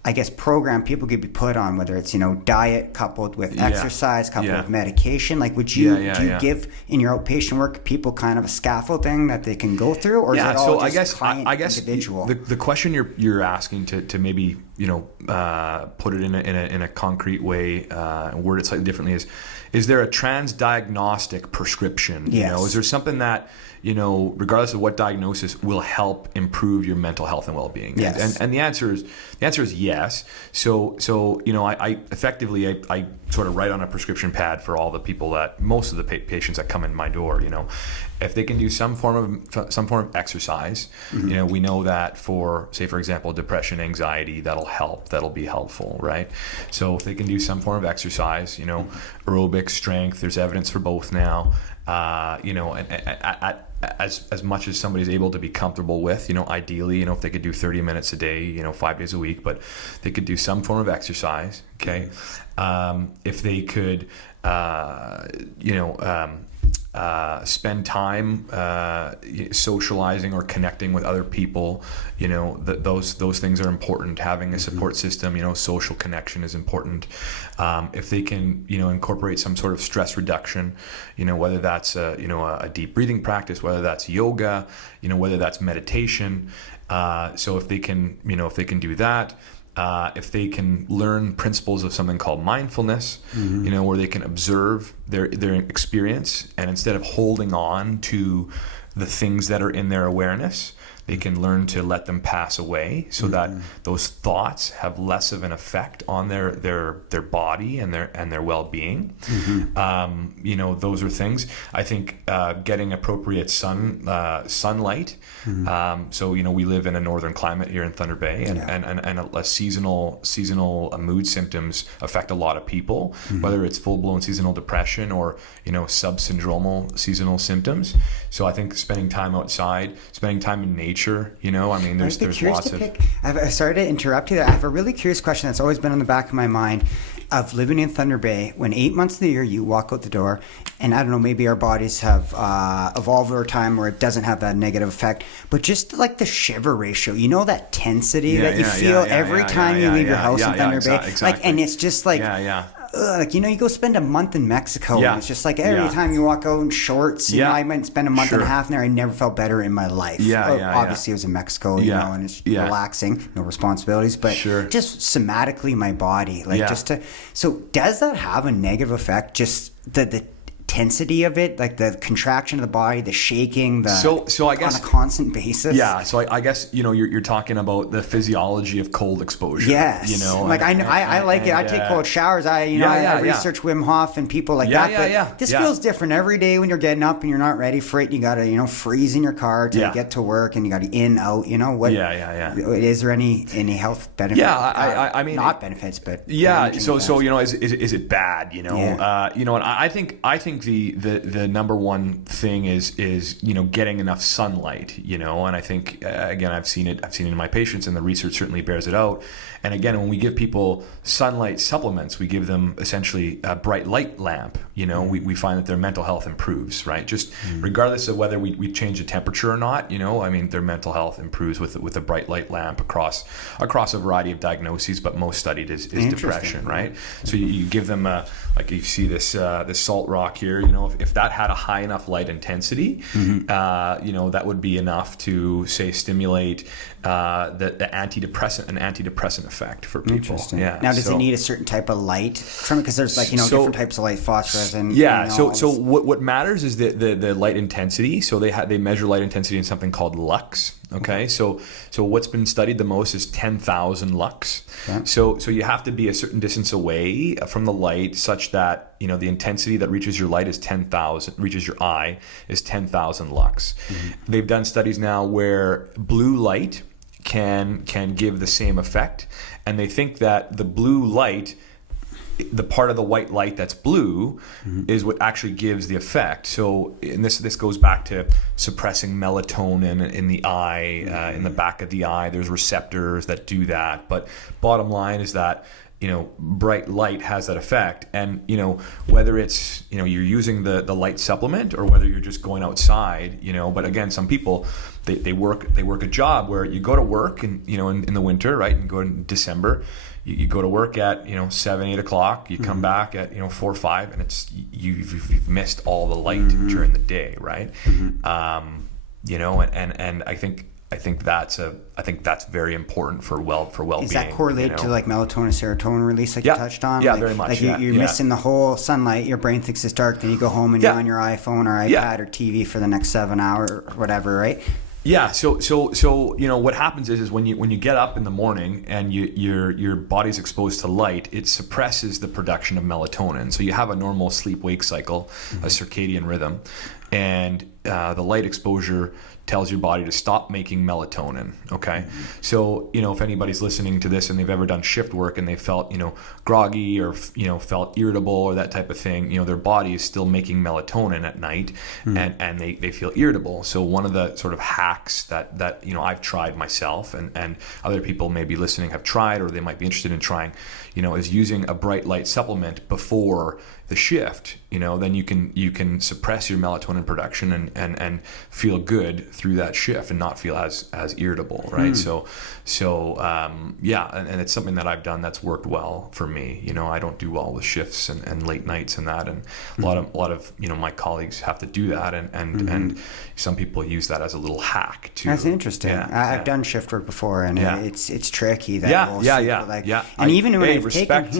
I guess, program people could be put on, whether it's, you know, diet coupled with exercise, coupled with medication? Like, would you do you give in your outpatient work people kind of a scaffolding that they can go through, or is it all just I guess individual? The question you're asking to maybe, you know, put it in a concrete way, and word it slightly differently, is there a transdiagnostic prescription? You know, is there something that, you know, regardless of what diagnosis, will help improve your mental health and well-being? And the answer is yes. So you know, I effectively sort of write on a prescription pad for all the people that most of the patients that come in my door, if they can do some form of exercise, we know that for, say, for example, depression, anxiety, that'll be helpful, right? So if they can do some form of exercise, aerobic, strength, there's evidence for both now, and as much as somebody's able to be comfortable with, ideally, if they could do 30 minutes a day, 5 days a week, but they could do some form of exercise, okay? If they could, spend time socializing or connecting with other people, those things are important. Having a support system, social connection is important. If they can, incorporate some sort of stress reduction, whether that's a deep breathing practice, whether that's yoga, whether that's meditation. So if they can do that. If they can learn principles of something called mindfulness, where they can observe their experience, and instead of holding on to the things that are in their awareness, they can learn to let them pass away, so that those thoughts have less of an effect on their body and their well-being. Those are things. I think getting appropriate sunlight. So we live in a northern climate here in Thunder Bay, and a seasonal mood symptoms affect a lot of people, whether it's full-blown seasonal depression or subsyndromal seasonal symptoms. So I think spending time outside, spending time in nature. There's lots of. I've started to interrupt you. I have a really curious question that's always been on the back of my mind. Of living in Thunder Bay, when 8 months of the year you walk out the door, and I don't know, maybe our bodies have evolved over time where it doesn't have that negative effect, but just like the shiver ratio, that tensity that you feel every time you leave your house in Thunder Bay, exactly. and it's just like. You go spend a month in Mexico, and it's just like every time you walk out in shorts, I might spend a month and a half there. I never felt better in my life. Obviously, it was in Mexico, and it's relaxing, no responsibilities, but just somatically, my body, so does that have a negative effect? Just the intensity of it, like the contraction of the body, the shaking, so I guess on a constant basis. So I guess you're talking about the physiology of cold exposure. Yes, I like it. I take cold showers. I research Wim Hof and people like that. But this feels different every day when you're getting up and you're not ready for it. You got to freeze in your car to get to work, and you got to in out. What? Is there any health benefits? I mean, not benefits, but So is it bad? And I think the number one thing is getting enough sunlight, and I think again I've seen it in my patients, and the research certainly bears it out. And again, when we give people sunlight supplements, we give them essentially a bright light lamp. We find that their mental health improves, right? Just regardless of whether we change the temperature or not, their mental health improves with a bright light lamp across a variety of diagnoses, but most studied is depression, right? So you give them like you see this salt rock here, if that had a high enough light intensity, that would be enough to say stimulate the antidepressant effect for people. Interesting. Now, does it need a certain type of light from it? Because there's different types of light, phosphorus and So what matters is the light intensity. So they measure light intensity in something called lux. Okay, so what's been studied the most is 10,000 lux. Okay. So you have to be a certain distance away from the light, such that the intensity that reaches your eye is 10,000 lux. They've done studies now where blue light can give the same effect, and they think that the blue light, the part of the white light that's blue, is what actually gives the effect. So, and this goes back to suppressing melatonin in the eye, in the back of the eye. There's receptors that do that. But bottom line is that bright light has that effect. And whether it's you're using the light supplement or whether you're just going outside, But again, some people they work a job where you go to work and in the winter, right, and go in December. You go to work at 7, 8 o'clock. You come back at 4 or 5, and it's you've missed all the light during the day, right? And I think that's very important for well-being. Is that correlated to like melatonin, serotonin release, like you touched on? Yeah, very much. Like you're missing the whole sunlight. Your brain thinks it's dark. Then you go home and you're on your iPhone or iPad or TV for the next 7 hours or whatever, right? Yeah, so what happens is when you get up in the morning and your body's exposed to light, it suppresses the production of melatonin. So you have a normal sleep-wake cycle, a circadian rhythm, and the light exposure tells your body to stop making melatonin. Okay, so if anybody's listening to this and they've ever done shift work and they felt groggy or felt irritable or that type of thing, their body is still making melatonin at night, and they feel irritable. So one of the sort of hacks that I've tried myself and other people maybe listening have tried, or they might be interested in trying, is using a bright light supplement before the shift. Then you can suppress your melatonin production and feel good through that shift and not feel as irritable, right? So and it's something that I've done that's worked well for me. I don't do well with shifts and late nights and that, and a lot of my colleagues have to do that, and some people use that as a little hack too. That's interesting. I've done shift work before, and it's tricky. That and even when I've respect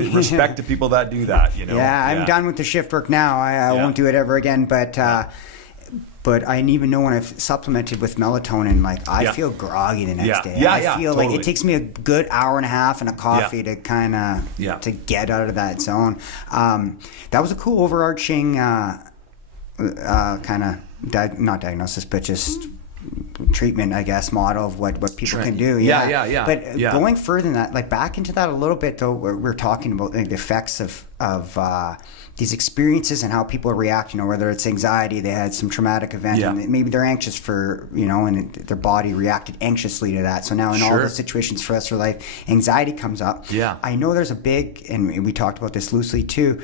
to people that do that. I'm done with the shift work now. I won't do it ever again. But I even know when I've supplemented with melatonin, like I feel groggy the next day. I feel like it takes me a good hour and a half and a coffee to kind of to get out of that zone. That was a cool overarching kind of not diagnosis, but just treatment, I guess, model of what people can do. But going further than that, like back into that a little bit, though, we're talking about the effects of these experiences and how people react, whether it's anxiety, they had some traumatic event, and maybe they're anxious for, and their body reacted anxiously to that. So now in all those situations for us for life, anxiety comes up. I know there's a big, and we talked about this loosely too,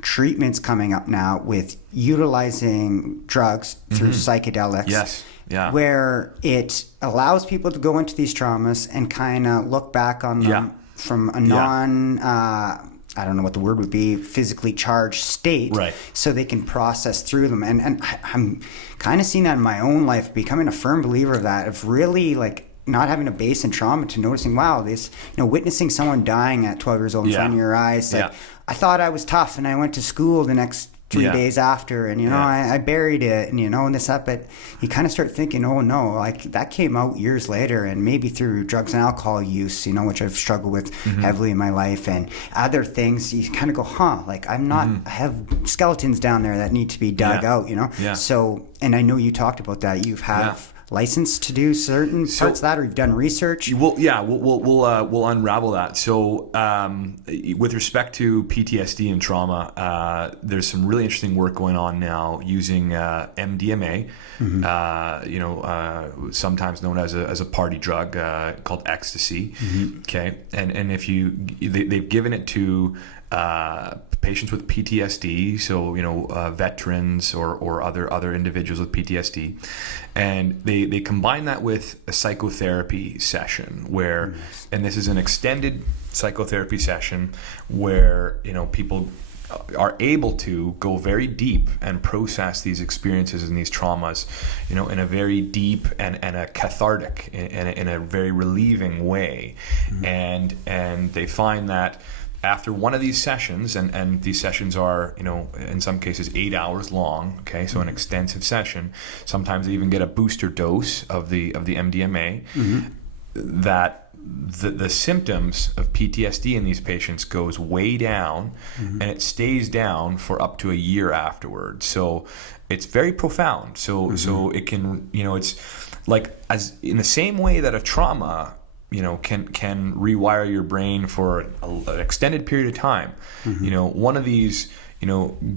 treatments coming up now with utilizing drugs through psychedelics. Where it allows people to go into these traumas and kind of look back on them from a non, I don't know what the word would be, physically charged state, so they can process through them. And I'm kind of seeing that in my own life, becoming a firm believer of that, of really like not having a base in trauma to noticing, wow, this, witnessing someone dying at 12 years old in front of your eyes, like I thought I was tough and I went to school the next 3 days after, and I buried it, and this up, but you kind of start thinking, oh no, like that came out years later, and maybe through drugs and alcohol use, which I've struggled with heavily in my life, and other things, you kind of go, like I'm not, I have skeletons down there that need to be dug out, So, and I know you talked about that, you have license to do certain parts of that, or you've done research? We'll unravel that. So with respect to PTSD and trauma, there's some really interesting work going on now using MDMA, sometimes known as a party drug called ecstasy. Okay, and if they've given it to patients with PTSD, so veterans or other individuals with PTSD, and they combine that with a psychotherapy session where, and this is an extended psychotherapy session where people are able to go very deep and process these experiences and these traumas, in a very deep and a cathartic, in a very relieving way, and they find that after one of these sessions, and these sessions are, in some cases 8 hours long, okay, so an extensive session, sometimes they even get a booster dose of the MDMA, that the symptoms of PTSD in these patients goes way down, and it stays down for up to a year afterwards. So it's very profound. So it can, it's like, as in the same way that a trauma can rewire your brain for an extended period of time. One of these,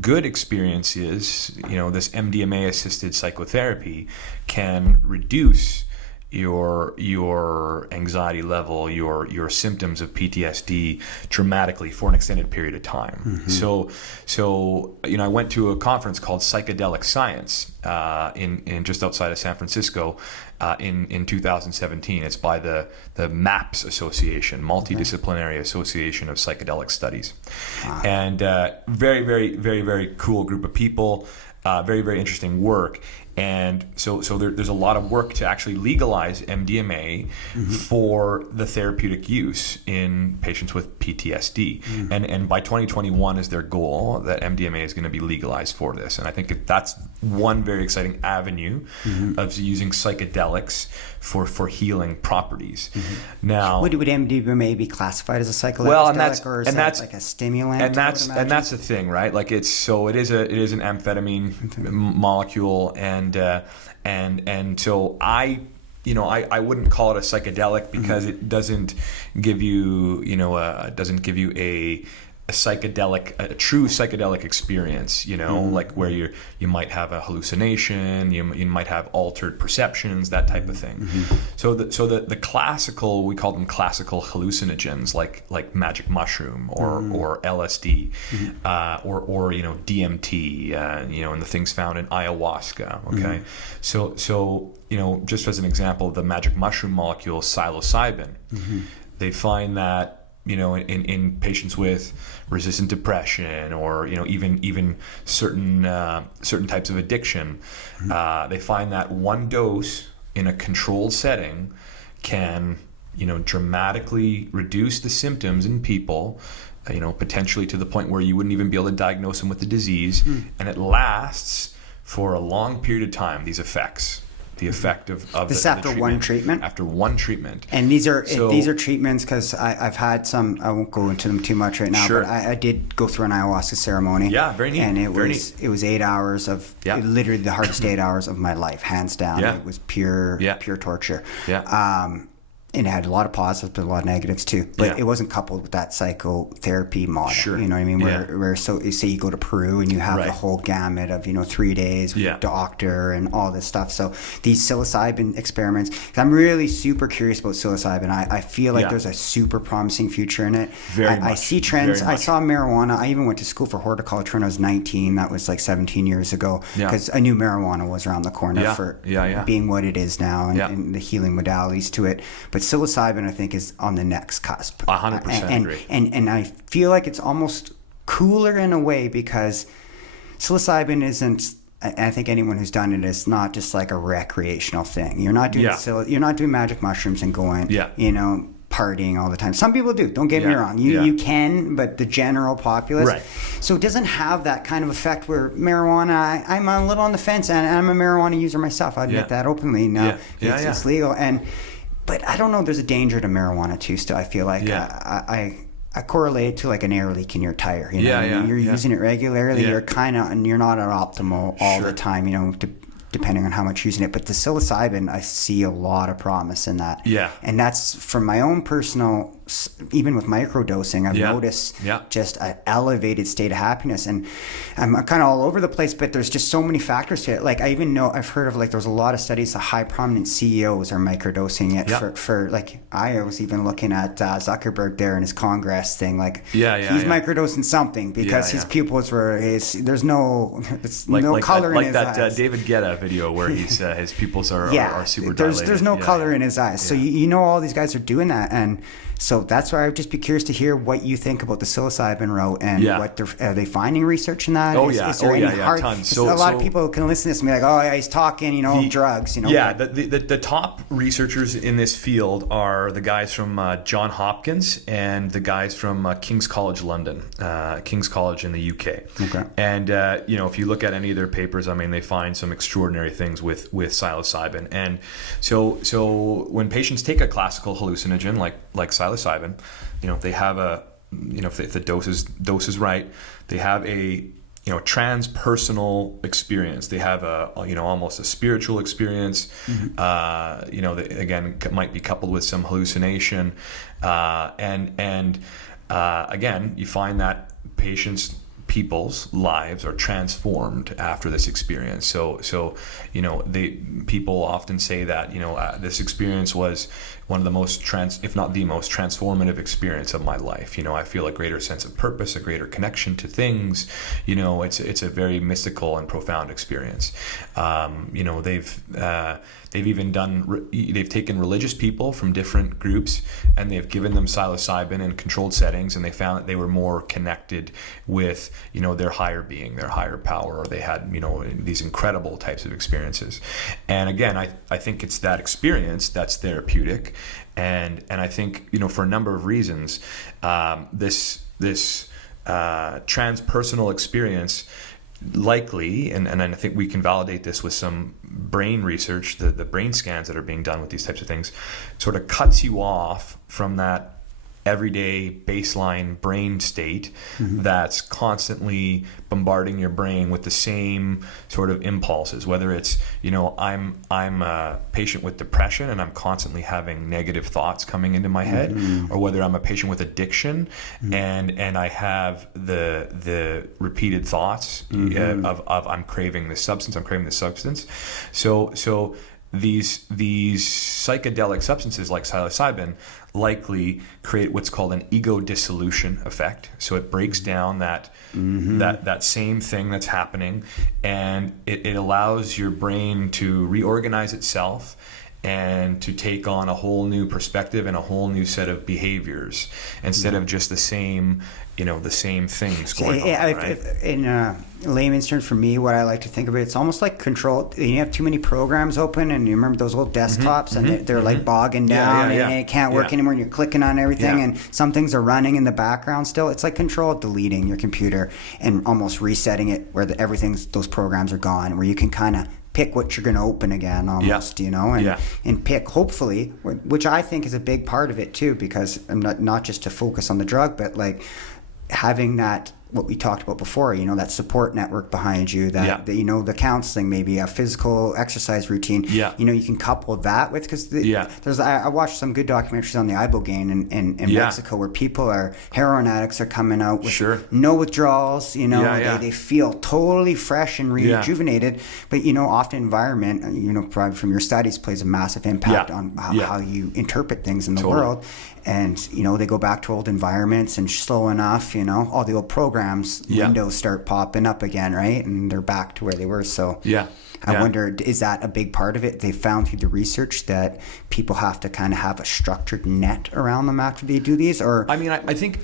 good experiences, this MDMA assisted psychotherapy can reduce your anxiety level, your symptoms of PTSD dramatically for an extended period of time. So I went to a conference called Psychedelic Science in just outside of San Francisco, in 2017. It's by the MAPS Association, Multidisciplinary Association of Psychedelic Studies. Wow. And very, very, very, very cool group of people, very, very interesting work. And so there's a lot of work to actually legalize MDMA for the therapeutic use in patients with PTSD. And by 2021 is their goal, that MDMA is going to be legalized for this. And I think that's one very exciting avenue of using psychedelics for healing properties. Now, would MDMA be classified as a psychedelic, or is that like a stimulant? And that's the thing, right? Like it is an amphetamine molecule, and so I wouldn't call it a psychedelic because it doesn't give you a true psychedelic experience, like where you might have a hallucination, you might have altered perceptions, that type of thing. So the classical, we call them classical hallucinogens, like magic mushroom or LSD, or DMT, and the things found in ayahuasca. Okay, so just as an example, the magic mushroom molecule psilocybin, they find that in patients with resistant depression, or even certain types of addiction, they find that one dose in a controlled setting can dramatically reduce the symptoms in people, potentially to the point where you wouldn't even be able to diagnose them with the disease, and it lasts for a long period of time. These effects. The effect of this after one treatment. After one treatment, and these are treatments, because I've had some. I won't go into them too much right now, but I did go through an ayahuasca ceremony. Yeah, very neat. And it was 8 hours of literally the hardest 8 hours of my life, hands down. Yeah. It was pure torture. Yeah. And it had a lot of positives, but a lot of negatives too. But it wasn't coupled with that psychotherapy model. Sure. You know what I mean? Where so say you go to Peru and you have the whole gamut of 3 days with a doctor and all this stuff. So these psilocybin experiments, 'cause I'm really super curious about psilocybin. I feel like there's a super promising future in it. I see trends. I saw marijuana. I even went to school for horticulture when I was 19. That was like 17 years ago, because I knew marijuana was around the corner for being what it is now, and the healing modalities to it. But psilocybin, I think, is on the next cusp. 100% agree. And I feel like it's almost cooler in a way, because psilocybin isn't. I think anyone who's done it is not just like a recreational thing. You're not doing you're not doing magic mushrooms and going, partying all the time. Some people do. Don't get me wrong. You can, but the general populace. Right. So it doesn't have that kind of effect where marijuana. I'm a little on the fence, and I'm a marijuana user myself. I admit that openly. Now it's legal, but I don't know. There's a danger to marijuana too. Still, I feel like I correlate it to like an air leak in your tire. You're using it regularly. You're you're not at optimal all the time. Depending on how much you're using it. But the psilocybin, I see a lot of promise in that. Yeah. And that's from my own personal, even with microdosing, I've noticed just an elevated state of happiness. And I'm kind of all over the place, but there's just so many factors to it. Like I've heard of there's a lot of studies, the high prominent CEOs are microdosing it for I was even looking at Zuckerberg there in his Congress thing. He's microdosing something because his pupils were there's no color in his eyes. Like that David Guetta video where his pupils are super dilated. There's no color in his eyes. So all these guys are doing that, and so that's why I'd just be curious to hear what you think about the psilocybin route, and what are they finding research in that? Tons. So a lot of people can listen to this and be like, he's talking, drugs, Yeah, the top researchers in this field are the guys from Johns Hopkins and the guys from King's College London, King's College in the UK. Okay. And if you look at any of their papers, they find some extraordinary things with psilocybin. And so when patients take a classical hallucinogen like psilocybin, they have if the dose is right, they have a transpersonal experience. They have almost a spiritual experience. That, again, might be coupled with some hallucination, and again, you find that people's lives are transformed after this experience. So people often say that this experience was one of the most if not the most transformative experience of my life. I feel a greater sense of purpose, a greater connection to things. It's a very mystical and profound experience. They've even they've taken religious people from different groups and they've given them psilocybin in controlled settings, and they found that they were more connected with, their higher being, their higher power, or they had, these incredible types of experiences. And again, I think it's that experience that's therapeutic. And I think, for a number of reasons, this transpersonal experience likely, and I think we can validate this with some brain research, the brain scans that are being done with these types of things, sort of cuts you off from that everyday baseline brain state that's constantly bombarding your brain with the same sort of impulses, whether it's, I'm a patient with depression and I'm constantly having negative thoughts coming into my head, or whether I'm a patient with addiction and I have the repeated thoughts of I'm craving this substance. So these psychedelic substances like psilocybin likely create what's called an ego dissolution effect. So it breaks down that same thing that's happening, and it allows your brain to reorganize itself and to take on a whole new perspective and a whole new set of behaviors instead of just the same things going on. Right? In layman's terms, for me, what I like to think of it's almost like control. You have too many programs open, and you remember those old desktops, and they're like bogging down, and it can't work anymore, and you're clicking on everything, and some things are running in the background still. It's like control deleting your computer and almost resetting it where those programs are gone, where you can kind of pick what you're going to open again almost, and pick, hopefully, which I think is a big part of it too, because I'm not just to focus on the drug, but like having that, what we talked about before, that support network behind you, the counseling, maybe a physical exercise routine, you can couple that with, because I watched some good documentaries on the ibogaine in Mexico, where heroin addicts are coming out with no withdrawals, they feel totally fresh and rejuvenated, but often environment, probably from your studies, plays a massive impact on how you interpret things in the world. And, they go back to old environments, and slow enough, all the old programs, windows start popping up again, right? And they're back to where they were. So I wonder, is that a big part of it? They found through the research that people have to kind of have a structured net around them after they do these, or? I mean, I think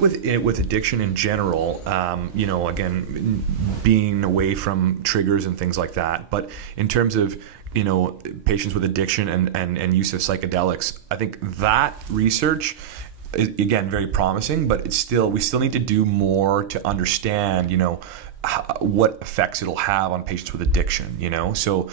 with addiction in general, again, being away from triggers and things like that, but in terms of patients with addiction and use of psychedelics, I think that research is, again, very promising, but we still need to do more to understand, what effects it'll have on patients with addiction, So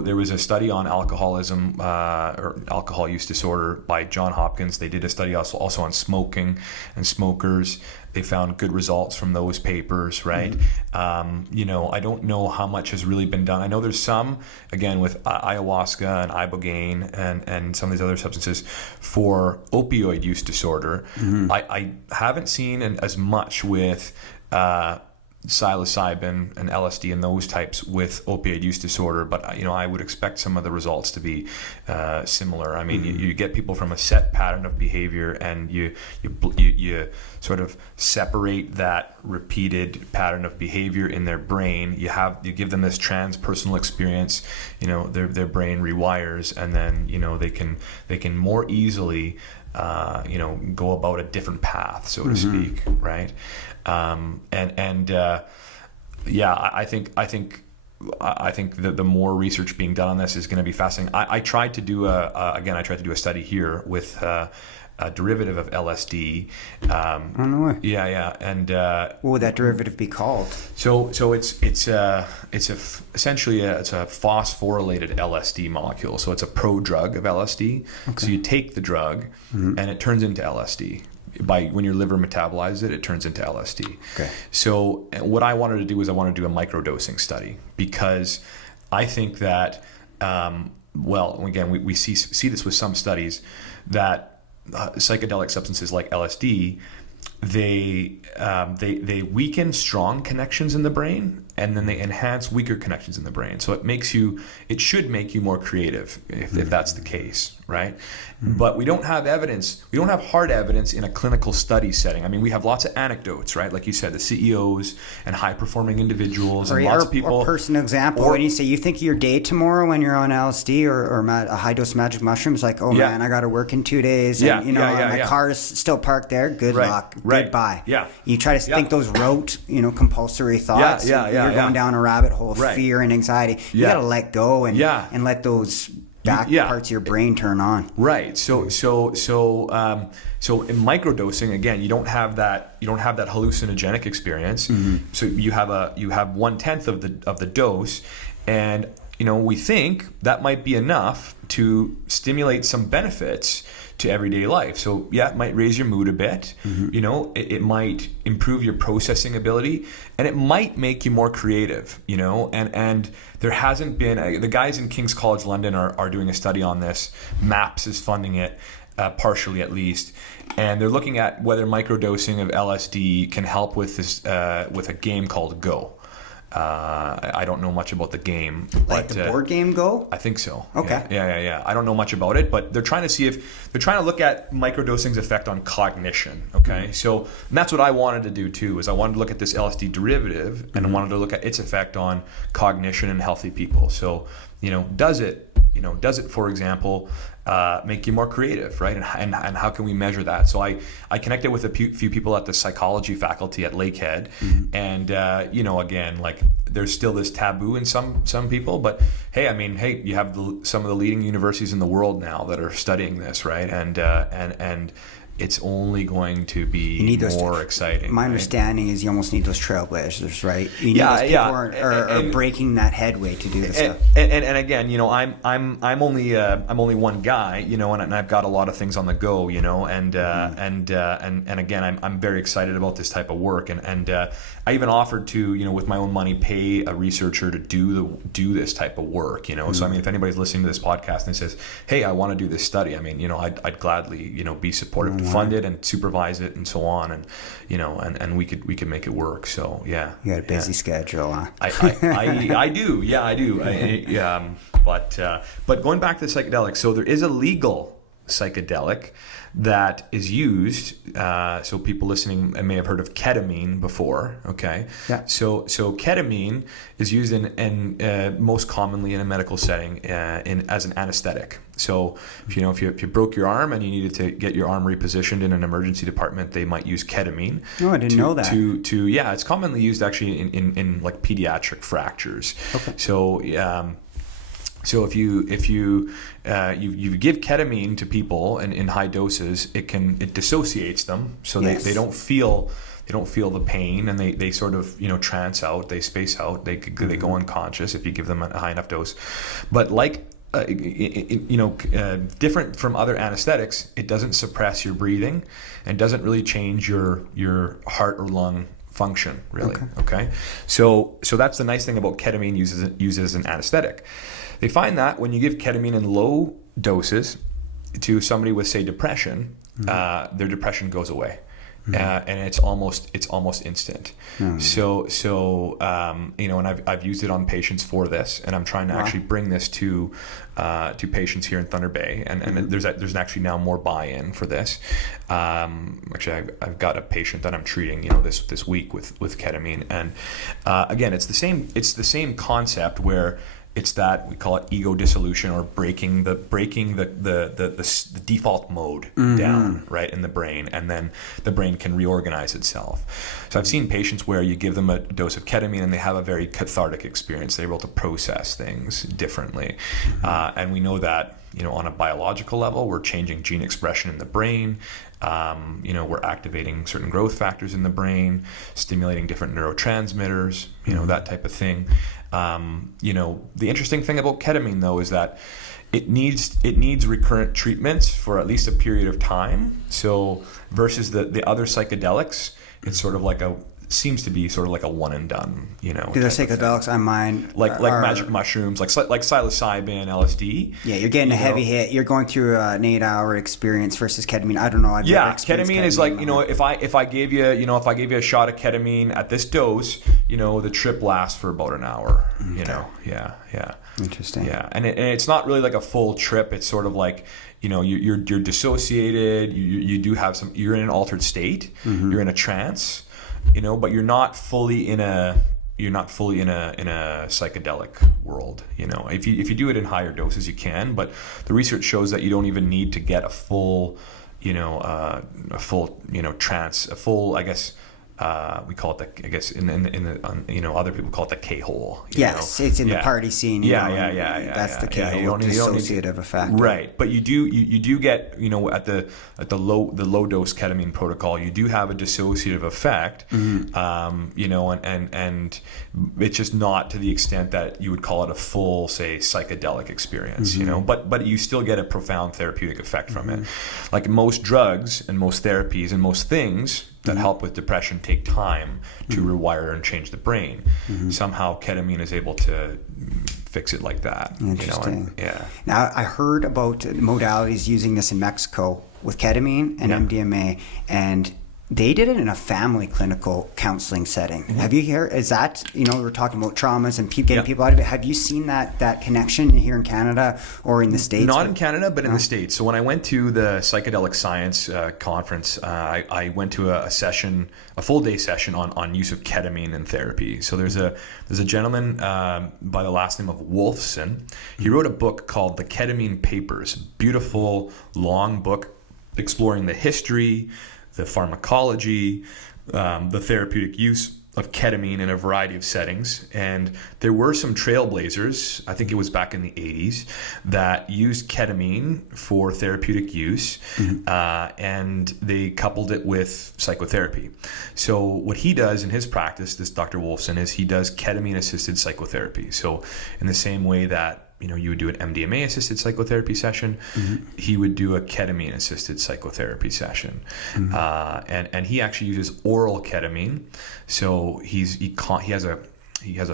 there was a study on alcoholism or alcohol use disorder by Johns Hopkins. They did a study also on smoking and smokers. They found good results from those papers, right? I don't know how much has really been done. I know there's some, again, with ayahuasca and ibogaine and some of these other substances for opioid use disorder. I haven't seen as much with psilocybin and LSD and those types with opioid use disorder, but I would expect some of the results to be similar. I mean, you get people from a set pattern of behavior, and you sort of separate that repeated pattern of behavior in their brain. You give them this transpersonal experience. Their brain rewires, and then they can more easily go about a different path, so to speak, right? I think that the more research being done on this is going to be fascinating. I tried to do a study here with a derivative of LSD. I don't know. Yeah. And what would that derivative be called? So it's essentially a phosphorylated LSD molecule. So it's a prodrug of LSD. Okay. So you take the drug, and it turns into LSD. When your liver metabolizes it turns into LSD. Okay. So what I wanted to do is I wanted to do a microdosing study, because I think that, again, we see this with some studies, that psychedelic substances like LSD they weaken strong connections in the brain, and then they enhance weaker connections in the brain. So it should make you more creative if that's the case, right? But we don't have evidence. We don't have hard evidence in a clinical study setting. I mean, we have lots of anecdotes, right? Like you said, the CEOs and high performing individuals and lots of people. Or personal example, when you say you think of your day tomorrow when you're on LSD or a high dose magic mushrooms, like, oh man, I got to work in 2 days, and my car is still parked there. Good luck. Goodbye. Yeah. You try to think those rote, compulsory thoughts. You're going down a rabbit hole of fear and anxiety. You got to let go and let those back parts of your brain turn on. Right. So in microdosing, again, you don't have that hallucinogenic experience. So you have 1/10 of the dose, and we think that might be enough to stimulate some benefits to everyday life. So it might raise your mood a bit. It might improve your processing ability, and it might make you more creative. And there hasn't been the guys in King's College London are doing a study on this. MAPS is funding it, partially at least, and they're looking at whether microdosing of LSD can help with this with a game called Go. I don't know much about the game. Like the board game Go? I think so. Okay. Yeah. I don't know much about it, but they're trying to look at microdosing's effect on cognition. Okay. So and that's what I wanted to do too, is I wanted to look at this LSD derivative and I wanted to look at its effect on cognition in healthy people. So, does it, for example, make you more creative, right? And how can we measure that? So I connected with a few people at the psychology faculty at Lakehead, and again, like there's still this taboo in some people, but hey, you have some of the leading universities in the world now that are studying this, right? And it's only going to be more exciting. My understanding is you almost need those trailblazers, right? You need those people are breaking that headway to do this stuff. And again, I'm only one guy, and I've got a lot of things on the go, and again, I'm very excited about this type of work, and I even offered to, with my own money, pay a researcher to do this type of work, So if anybody's listening to this podcast and says, hey, I want to do this study, I'd gladly, be supportive to fund it and supervise it and so on, and we could make it work. So yeah, you got a busy schedule, huh? I do. Yeah, I do. But going back to the psychedelics, so there is a legal psychedelic that is used. So people listening may have heard of ketamine before. Okay. Yeah. So ketamine is used in most commonly in a medical setting as an anesthetic. So if you broke your arm and you needed to get your arm repositioned in an emergency department, they might use ketamine. Oh, I didn't know that. It's commonly used actually in like pediatric fractures. Okay. So if you give ketamine to people in high doses, it dissociates them, so they don't feel the pain, and they sort of trance out, they space out, they go unconscious if you give them a high enough dose. But like different from other anesthetics, it doesn't suppress your breathing and doesn't really change your heart or lung function, really. Okay. So that's the nice thing about ketamine used as an anesthetic. They find that when you give ketamine in low doses to somebody with, say, depression, their depression goes away. And it's almost instant. So and I've used it on patients for this, and I'm trying to actually bring this to patients here in Thunder Bay, and there's actually now more buy-in for this. Actually, I've got a patient that I'm treating, this week with ketamine, and again, it's the same concept where it's that we call it ego dissolution, or breaking the default mode down, right, in the brain, and then the brain can reorganize itself. So I've seen patients where you give them a dose of ketamine and they have a very cathartic experience. They're able to process things differently, and we know that on a biological level, we're changing gene expression in the brain. We're activating certain growth factors in the brain, stimulating different neurotransmitters, that type of thing. The interesting thing about ketamine, though, is that it needs recurrent treatments for at least a period of time. So versus the other psychedelics, it's sort of like a seems to be sort of like a one and done, Do the type of thing. psychedelics on mine Like magic mushrooms, like psilocybin, LSD. Yeah, you're getting a heavy hit. You're going through an 8-hour experience versus ketamine. I don't know. I've never experienced ketamine is like, if I gave you, if I gave you a shot of ketamine at this dose, the trip lasts for about an hour. Yeah. Interesting. Yeah, and it's not really like a full trip. It's sort of like, you're dissociated. You do have you're in an altered state. You're in a trance, but you're not fully in a psychedelic world. If you do it in higher doses, you can, but the research shows that you don't even need to get a full trance, a full, I guess. We call it I guess other people call it the K-hole. Yes, it's in the party scene. That's the K-hole, dissociative effect. Right, but you do get, at the low dose ketamine protocol, you do have a dissociative effect. And it's just not to the extent that you would call it a full, say, psychedelic experience. But you still get a profound therapeutic effect from it. Like most drugs and most therapies and most things that help with depression take time to rewire and change the brain. Somehow ketamine is able to fix it like that. Interesting. Now, I heard about modalities using this in Mexico with ketamine and MDMA, and they did it in a family clinical counseling setting. Have you heard? Is that, we're talking about traumas and getting people out of it. Have you seen that connection here in Canada or in the States? Not in Canada, but in the States. So when I went to the Psychedelic Science conference, I went to a full day session on use of ketamine in therapy. So there's a gentleman by the last name of Wolfson. He wrote a book called The Ketamine Papers. Beautiful, long book exploring the history, the pharmacology, the therapeutic use of ketamine in a variety of settings. And there were some trailblazers, I think it was back in the 80s, that used ketamine for therapeutic use, and they coupled it with psychotherapy. So what he does in his practice, this Dr. Wolfson, is he does ketamine-assisted psychotherapy. So in the same way that you would do an MDMA-assisted psychotherapy session, he would do a ketamine-assisted psychotherapy session. And he actually uses oral ketamine. So he has a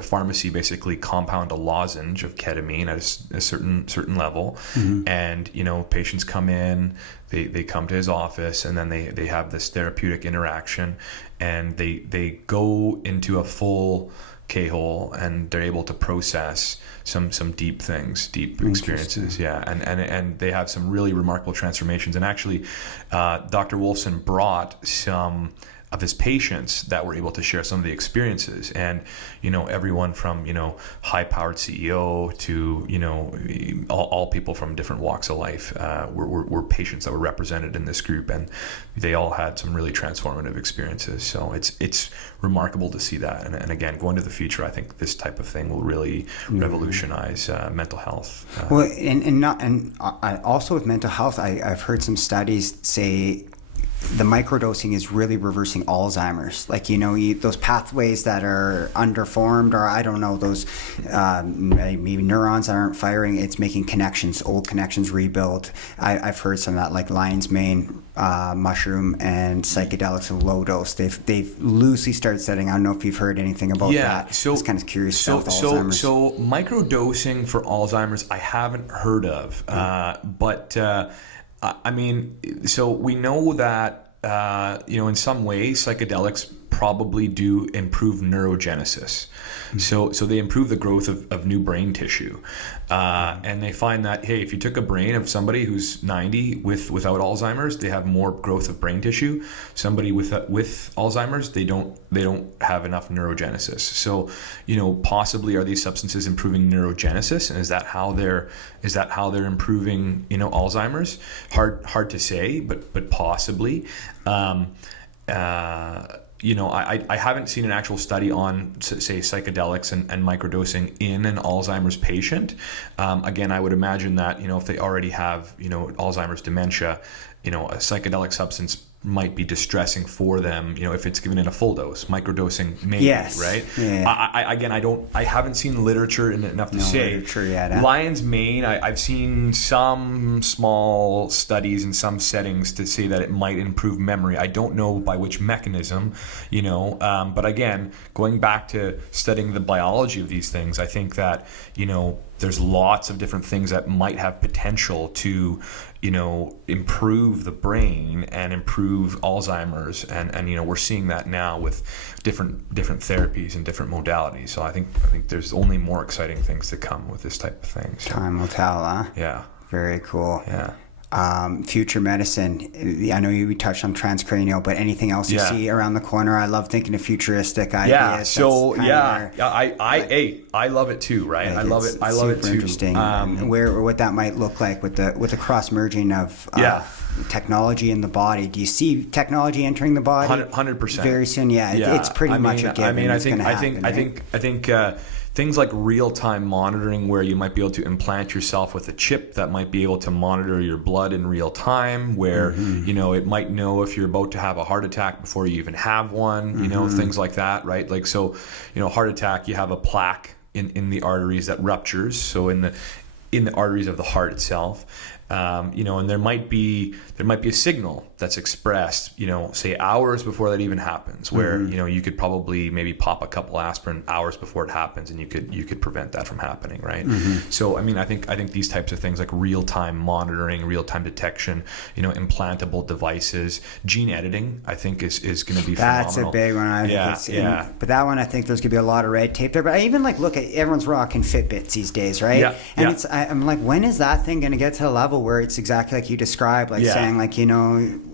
pharmacy basically compound a lozenge of ketamine at a certain level. And, patients come in, they come to his office, and then they have this therapeutic interaction, and they go into a full K-hole, and they're able to process some deep things, deep experiences. And they have some really remarkable transformations. And actually, Dr. Wolfson brought some of his patients that were able to share some of the experiences, and everyone from high-powered CEO to all people from different walks of life were patients that were represented in this group, and they all had some really transformative experiences. So it's remarkable to see that, and again, going to the future, I think this type of thing will really revolutionize mental health. Well, and also with mental health, I've heard some studies say the microdosing is really reversing Alzheimer's. Like, those pathways that are underformed, or I don't know, those maybe neurons that aren't firing, it's making connections, old connections rebuild. I've heard some of that, like lion's mane, mushroom, and psychedelics in low dose. They've loosely started studying. I don't know if you've heard anything about that. So, I was kind of curious about Alzheimer's. So microdosing for Alzheimer's, I haven't heard of, but so we know that, in some ways, psychedelics probably do improve neurogenesis. So they improve the growth of new brain tissue. And they find that, hey, if you took a brain of somebody who's 90 without Alzheimer's, they have more growth of brain tissue. Somebody with Alzheimer's, they don't have enough neurogenesis. So, possibly are these substances improving neurogenesis, and is that how they're improving, Alzheimer's? Hard to say, but possibly. I haven't seen an actual study on, say, psychedelics and microdosing in an Alzheimer's patient. Again, I would imagine that, if they already have, Alzheimer's dementia, a psychedelic substance might be distressing for them, if it's given in a full dose. Microdosing maybe, Yes. right? Yeah. Again, I haven't seen literature enough to say. Literature yet, huh? Lion's mane, I've seen some small studies in some settings to say that it might improve memory. I don't know by which mechanism, but again, going back to studying the biology of these things, I think that, there's lots of different things that might have potential to, improve the brain and improve Alzheimer's, and we're seeing that now with different therapies and different modalities. So I think there's only more exciting things to come with this type of thing. So, Time will tell, huh? yeah. Very cool. Yeah. Future medicine. I know we touched on transcranial, but anything else you see around the corner? I love thinking of futuristic ideas. Yeah. So I love it too, right? I love it. I love it too. Interesting. What that might look like with the cross merging of technology in the body. Do you see technology entering the body? 100%. Very soon. Yeah. It's pretty much a given. I think things like real-time monitoring, where you might be able to implant yourself with a chip that might be able to monitor your blood in real time, where it might know if you're about to have a heart attack before you even have one, things like that, right? Like, so, heart attack, you have a plaque in the arteries that ruptures, so in the arteries of the heart itself. And there might be a signal that's expressed, say hours before that even happens, where you could probably maybe pop a couple aspirin hours before it happens, and you could prevent that from happening, right? So I think these types of things, like real time monitoring, real time detection, implantable devices, gene editing, I think is going to be phenomenal. That's a big one. But that one, I think there's going to be a lot of red tape there. But I even look at everyone's rocking Fitbits these days, right? Yeah. And I'm like, when is that thing going to get to the level where it's exactly like you described, like saying, like,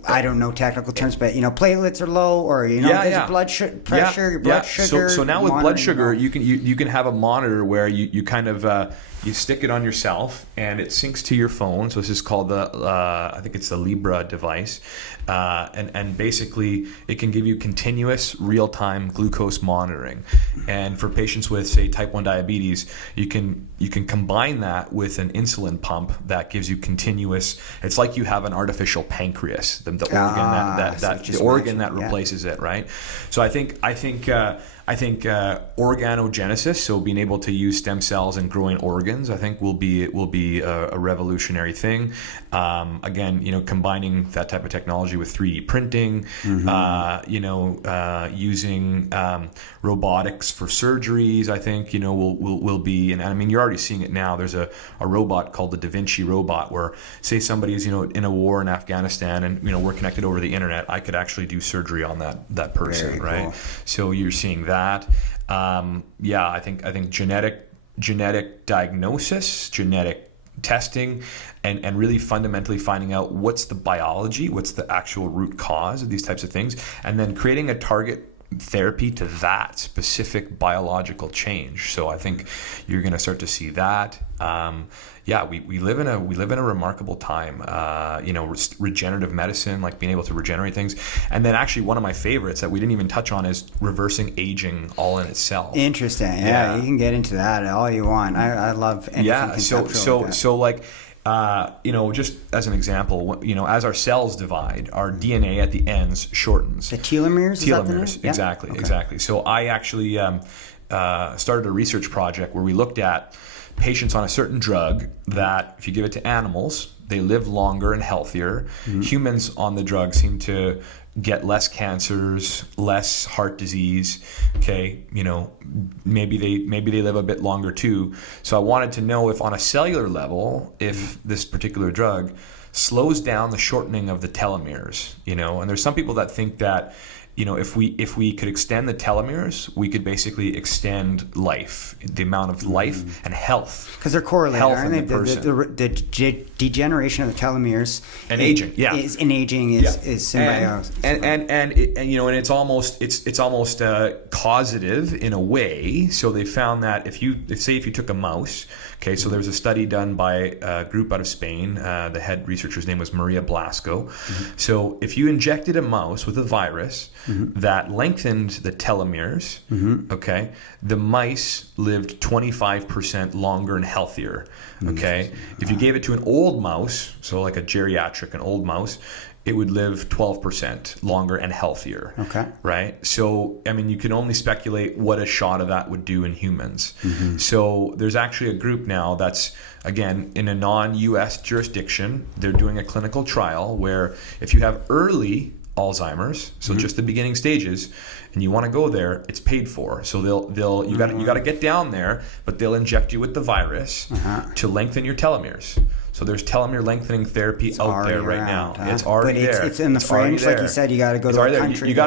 I don't know technical terms, but platelets are low, or there's your blood pressure, your blood sugar. So now with blood sugar, you can have a monitor where you kind of you stick it on yourself and it syncs to your phone. So this is called I think it's the Libra device, and basically it can give you continuous real-time glucose monitoring. And for patients with, say, type 1 diabetes, you can combine that with an insulin pump that gives you continuous. It's like you have an artificial pancreas, the organ that replaces it, right? So I think organogenesis, so being able to use stem cells and growing organs, I think will be a revolutionary thing. Again, combining that type of technology with 3D printing, using robotics for surgeries, I think will be. And I mean, you're already seeing it now. There's a robot called the Da Vinci robot, where, say, somebody is in a war in Afghanistan, and we're connected over the internet. I could actually do surgery on that person. Very right? Cool. So you're seeing that. I think genetic diagnosis, genetic testing, and really fundamentally finding out what's the biology, what's the actual root cause of these types of things, and then creating a target therapy to that specific biological change. So I think you're going to start to see that. We live in a remarkable time. Regenerative medicine, like being able to regenerate things, and then actually one of my favorites that we didn't even touch on is reversing aging, all in itself. Interesting. Yeah, you can get into that all you want. I love anything conceptual like that. So like. Just as an example, as our cells divide, our DNA at the ends shortens. The telomeres? Telomeres, exactly, yeah? Exactly. So I actually started a research project where we looked at patients on a certain drug that, if you give it to animals, they live longer and healthier. Humans on the drug seem to get less cancers, less heart disease. Okay, maybe they live a bit longer too. So I wanted to know if, on a cellular level, if this particular drug slows down the shortening of the telomeres. And there's some people that think that if we could extend the telomeres, we could basically extend life, the amount of life and health. Because they're correlated, aren't they? The degeneration of the telomeres and aging, is symbiotic. And it's almost causative in a way. So they found that if you took a mouse, okay, so there was a study done by a group out of Spain. The head researcher's name was Maria Blasco. So if you injected a mouse with a virus that lengthened the telomeres, okay, the mice lived 25% longer and healthier. Okay, if you gave it to an old mouse, so like an old mouse, it would live 12% longer and healthier. Okay. Right? So, I mean, you can only speculate what a shot of that would do in humans. So there's actually a group now that's, again, in a non-US jurisdiction. They're doing a clinical trial where if you have early Alzheimer's, so just the beginning stages, and you want to go there, it's paid for. So you got to get down there, but they'll inject you with the virus to lengthen your telomeres. So there's telomere lengthening therapy out there right now. Huh? It's already there. It's in the fringe, like you said. You got to go to a country. You got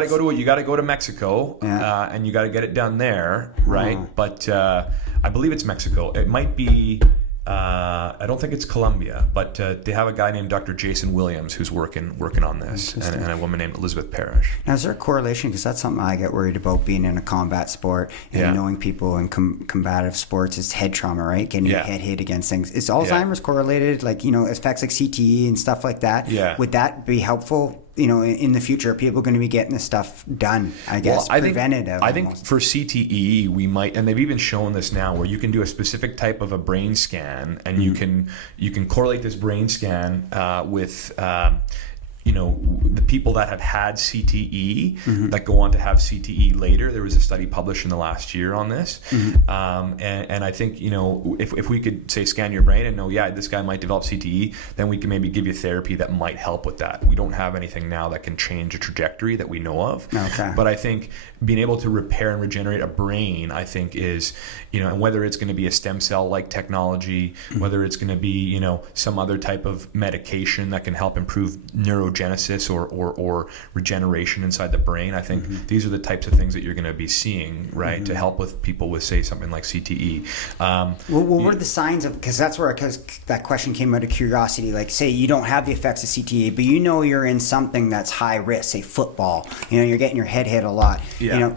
to go to Mexico, and you got to get it done there, right? But I believe it's Mexico. It might be. I don't think it's Colombia, but they have a guy named Dr. Jason Williams who's working on this, and a woman named Elizabeth Parrish. Now, is there a correlation? Because that's something I get worried about being in a combat sport and knowing people in combative sports is head trauma, right? Getting your head hit against things. Is Alzheimer's correlated, like, effects like CTE and stuff like that? Yeah. Would that be helpful? In the future, are people going to be getting this stuff done? I guess preventative. I think for CTE, we might, and they've even shown this now, where you can do a specific type of a brain scan, and you can correlate this brain scan with. The people that have had CTE that go on to have CTE later. There was a study published in the last year on this. And I think, if we could say scan your brain and know, this guy might develop CTE, then we can maybe give you therapy that might help with that. We don't have anything now that can change a trajectory that we know of. Okay. But I think being able to repair and regenerate a brain, I think is, and whether it's going to be a stem cell like technology, whether it's going to be, some other type of medication that can help improve neurogenesis or regeneration inside the brain. I think these are the types of things that you're going to be seeing, right, to help with people with, say, something like CTE. What are the signs of, because that's where that question came out of curiosity, like, say you don't have the effects of CTE, but you're in something that's high risk, say football, you're getting your head hit a lot.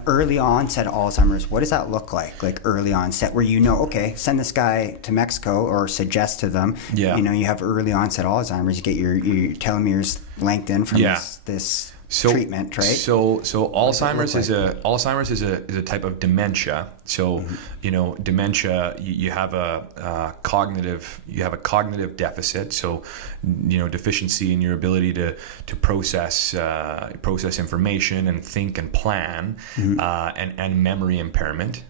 Early onset Alzheimer's, what does that look like early onset, where okay, send this guy to Mexico or suggest to them, you have early onset Alzheimer's, you get your telomeres lengthened from this treatment, right? So Alzheimer's is a type of dementia. So dementia, you have a cognitive deficit. So deficiency in your ability to process information and think and plan, and memory impairment.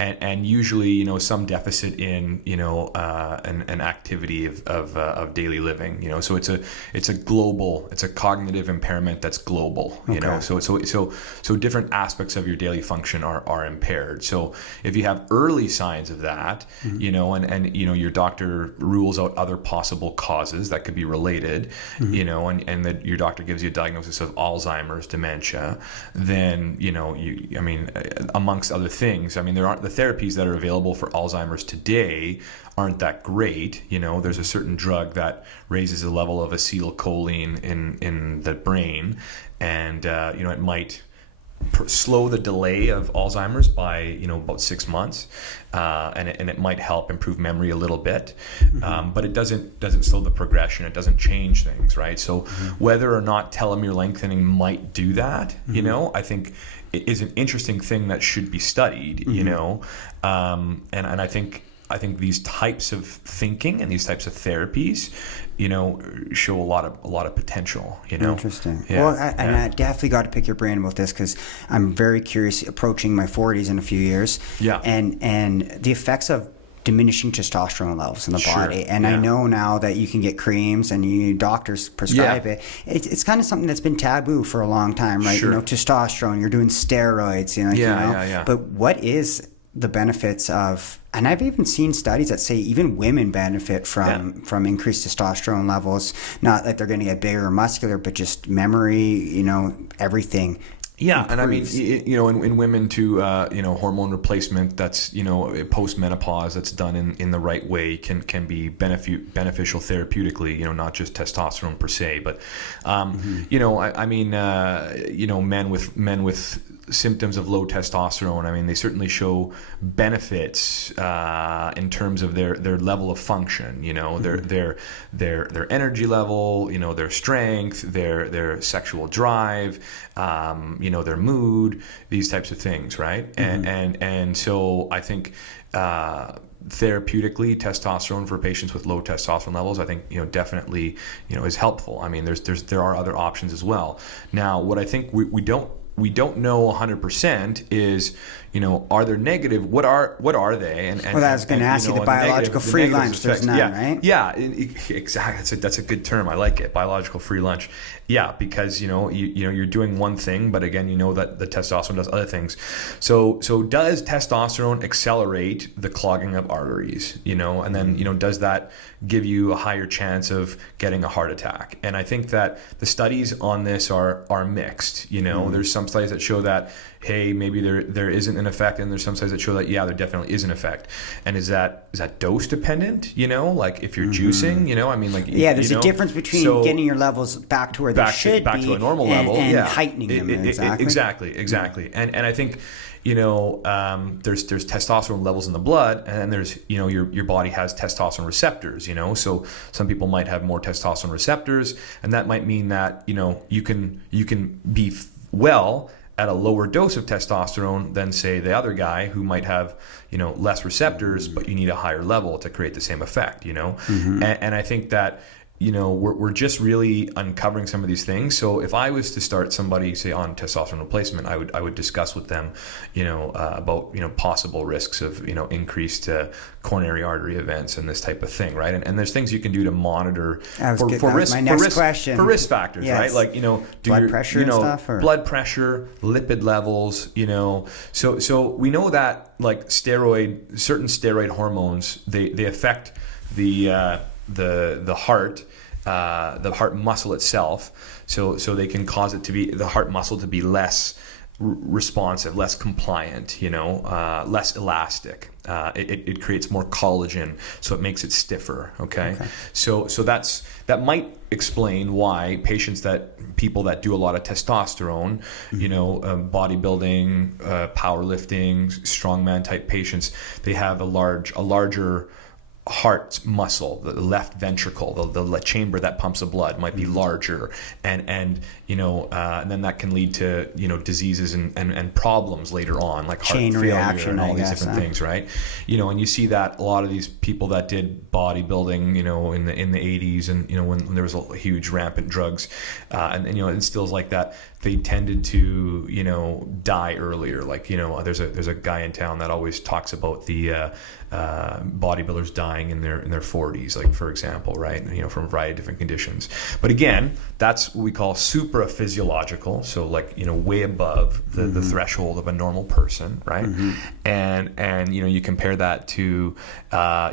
And usually, some deficit in, an activity of daily living, so it's a cognitive impairment that's global, so different aspects of your daily function are impaired. So if you have early signs of that, and your doctor rules out other possible causes that could be related, and that your doctor gives you a diagnosis of Alzheimer's dementia, then, amongst other things, the therapies that are available for Alzheimer's today aren't that great. There's a certain drug that raises the level of acetylcholine in the brain, and it might slow the delay of Alzheimer's by about 6 months, and it might help improve memory a little bit, but it doesn't slow the progression. It doesn't change things, right? So whether or not telomere lengthening might do that, I think it is an interesting thing that should be studied, and I think these types of thinking and these types of therapies, show a lot of potential. Interesting. Yeah. Well, I definitely got to pick your brain about this, because I'm very curious, approaching my 40s in a few years. Yeah. And the effects of diminishing testosterone levels in the body. And I know now that you can get creams and doctors prescribe it. It's kind of something that's been taboo for a long time, right? Sure. Testosterone, you're doing steroids, But what is the benefits of, and I've even seen studies that say even women benefit from increased testosterone levels, not that they're going to get bigger or muscular, but just memory, everything. Yeah, and I mean, in women too, hormone replacement that's, post-menopause that's done in the right way can be beneficial therapeutically, not just testosterone per se, but, men with symptoms of low testosterone, I mean, they certainly show benefits in terms of their level of function. You know, their energy level. You know, their strength, their sexual drive. You know, their mood. These types of things, right? And so I think. Therapeutically, testosterone for patients with low testosterone levels, I think, you know, definitely, you know, is helpful. I mean, there are other options as well. Now, what I think we don't know 100% is, you know, are there negative? What are they? And well, I was going to ask you the biological free lunch. There's none, right? Yeah, exactly. That's a good term. I like it. Biological free lunch. Yeah, because you know you're doing one thing, but again, you know that the testosterone does other things. So does testosterone accelerate the clogging of arteries? You know, and then, you know, does that give you a higher chance of getting a heart attack? And I think that the studies on this are mixed. You know, there's some studies that show that, hey, maybe there isn't an effect, and there's some studies that show that, yeah, there definitely is an effect. And is that dose dependent? You know, like if you're juicing, you know, I mean, like, yeah, there's a difference between getting your levels back to where they should back be to a normal level, and yeah, heightening them. Exactly. And I think, you know, there's testosterone levels in the blood, and then there's, you know, your body has testosterone receptors, you know, so some people might have more testosterone receptors, and that might mean that, you know, you can be well at a lower dose of testosterone than, say, the other guy who might have, you know, less receptors, but you need a higher level to create the same effect, you know. And I think that, you know, we're just really uncovering some of these things. So if I was to start somebody, say, on testosterone replacement, I would discuss with them, you know, about, you know, possible risks of, you know, increased coronary artery events and this type of thing, right? And there's things you can do to monitor for risk factors, yes. Right? Like, you know, blood pressure, you know, and stuff, or? Blood pressure, lipid levels, you know. So we know that, like, certain steroid hormones, they affect the heart. The heart muscle itself, so they can cause the heart muscle to be less responsive, less compliant, you know, less elastic. It creates more collagen, so it makes it stiffer. Okay. So that might explain why people that do a lot of testosterone, you know, bodybuilding, powerlifting, strongman type patients, they have a larger heart muscle, the left ventricle, the chamber that pumps the blood might be larger, and you know, and then that can lead to, you know, diseases and problems later on, like heart failure reaction, and all these different things, right? You know, and you see that a lot of these people that did bodybuilding, you know, in the 80s, and, you know, when there was a huge rampant drugs, and you know, and stills like that, they tended to, you know, die earlier. Like, you know, there's a guy in town that always talks about the bodybuilders dying in their 40s, like, for example, right? You know, from a variety of different conditions. But again, that's what we call supraphysiological, so, like, you know, way above the threshold of a normal person, right? And you know, you compare that to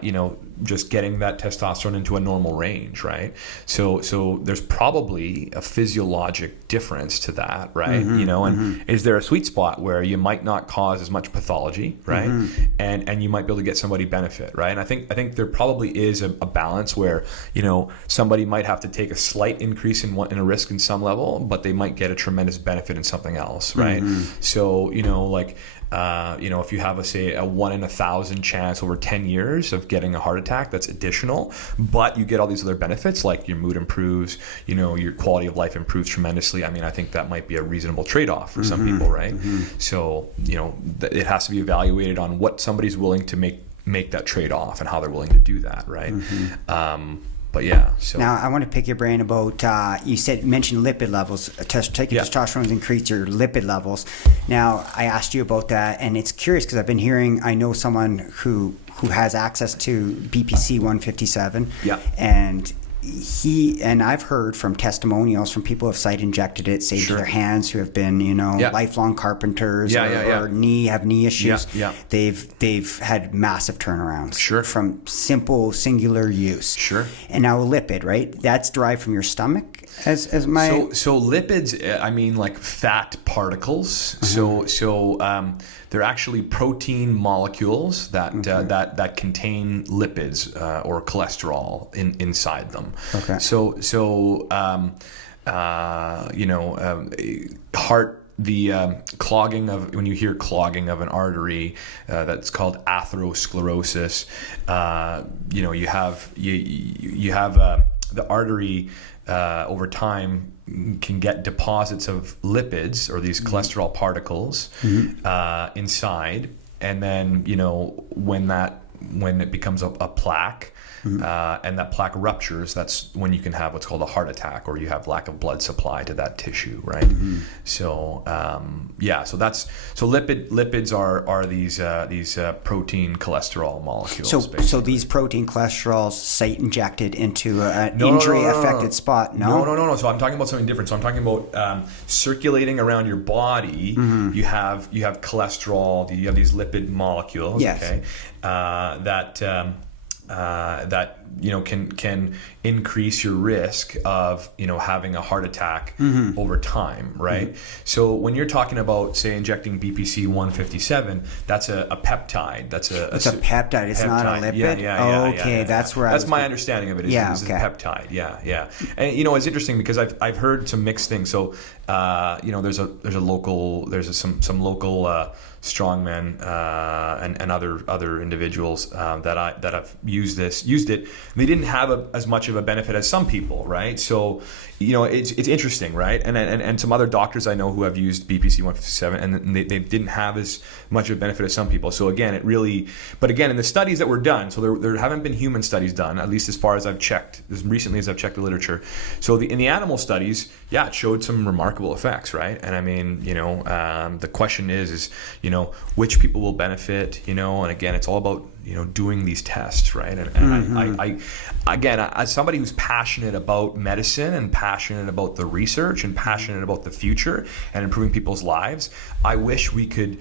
you know, just getting that testosterone into a normal range, right? So there's probably a physiologic difference to that, right? You know, and is there a sweet spot where you might not cause as much pathology, right? And you might be able to get somebody benefit, right? And I think there probably is a balance where, you know, somebody might have to take a slight increase in a risk in some level, but they might get a tremendous benefit in something else, right? So, you know, like, you know, if you have a 1 in 1,000 chance over 10 years of getting a heart attack, that's additional, but you get all these other benefits, like your mood improves, you know, your quality of life improves tremendously. I mean, I think that might be a reasonable trade-off for some people, right? So, you know, it has to be evaluated on what somebody's willing to make that trade-off and how they're willing to do that, right? But yeah, so now I want to pick your brain about you mentioned lipid levels. Taking testosterone increase your lipid levels. Now I asked you about that, and it's curious because I know someone who has access to BPC 157. Yeah, and I've heard from testimonials from people who have site injected it, saved their hands, who have been, you know, lifelong carpenters or have knee issues. They've had massive turnarounds from simple singular use. And now a lipid, right? That's derived from your stomach. So lipids, I mean, like fat particles. They're actually protein molecules that contain lipids or cholesterol inside them. You know, heart clogging of, when you hear clogging of an artery, that's called atherosclerosis. You have the artery over time can get deposits of lipids, or these cholesterol particles, inside, and then when it becomes a plaque. And that plaque ruptures, that's when you can have what's called a heart attack, or you have lack of blood supply to that tissue, right? So lipids are these protein cholesterol molecules. So these protein cholesterols say injected into an injury affected spot. No. So I'm talking about something different. So I'm talking about circulating around your body. You have cholesterol. You have these lipid molecules. Yes. Okay. That can increase your risk of having a heart attack over time, right? So when you're talking about, say, injecting BPC 157, that's a peptide. It's a peptide. It's not a lipid. Yeah. That's where that's my understanding of it. It's a peptide. Yeah. And it's interesting because I've heard some mixed things. So there's some local strongmen and other individuals that have used it. They didn't have as much of a benefit as some people, right? So it's interesting, right? And some other doctors I know who have used BPC 157, and they didn't have as much of a benefit as some people. So again, in the studies that were done, so there haven't been human studies done, at least as far as I've checked, as recently as I've checked the literature. So in the animal studies, it showed some remarkable effects, right? And I mean, the question is which people will benefit, and again, it's all about doing these tests, right? And I again, as somebody who's passionate about medicine and passionate about the research and passionate about the future and improving people's lives, I wish we could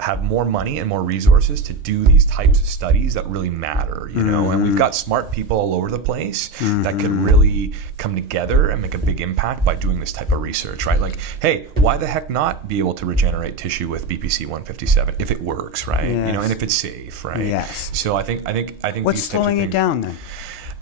have more money and more resources to do these types of studies that really matter, and we've got smart people all over the place that could really come together and make a big impact by doing this type of research, right? Like, hey, why the heck not be able to regenerate tissue with BPC 157 if it works, right? Yes. And if it's safe, right? Yes. So I think what's these slowing types of it down then?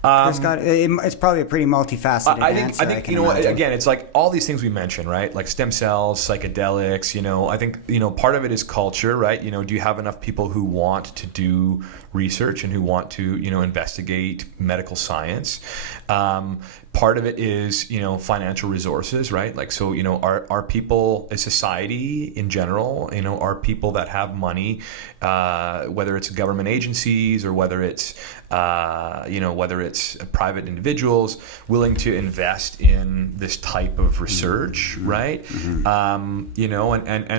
It's probably a pretty answer. multifaceted I think again, it's like all these things we mentioned, right? Like stem cells, psychedelics. I think part of it is culture, right? Do you have enough people who want to do research and who want to investigate medical science? Part of it is financial resources, right? Like, so are people, a society in general, are people that have money, whether it's government agencies or whether it's private individuals willing to invest in this type of research, right? And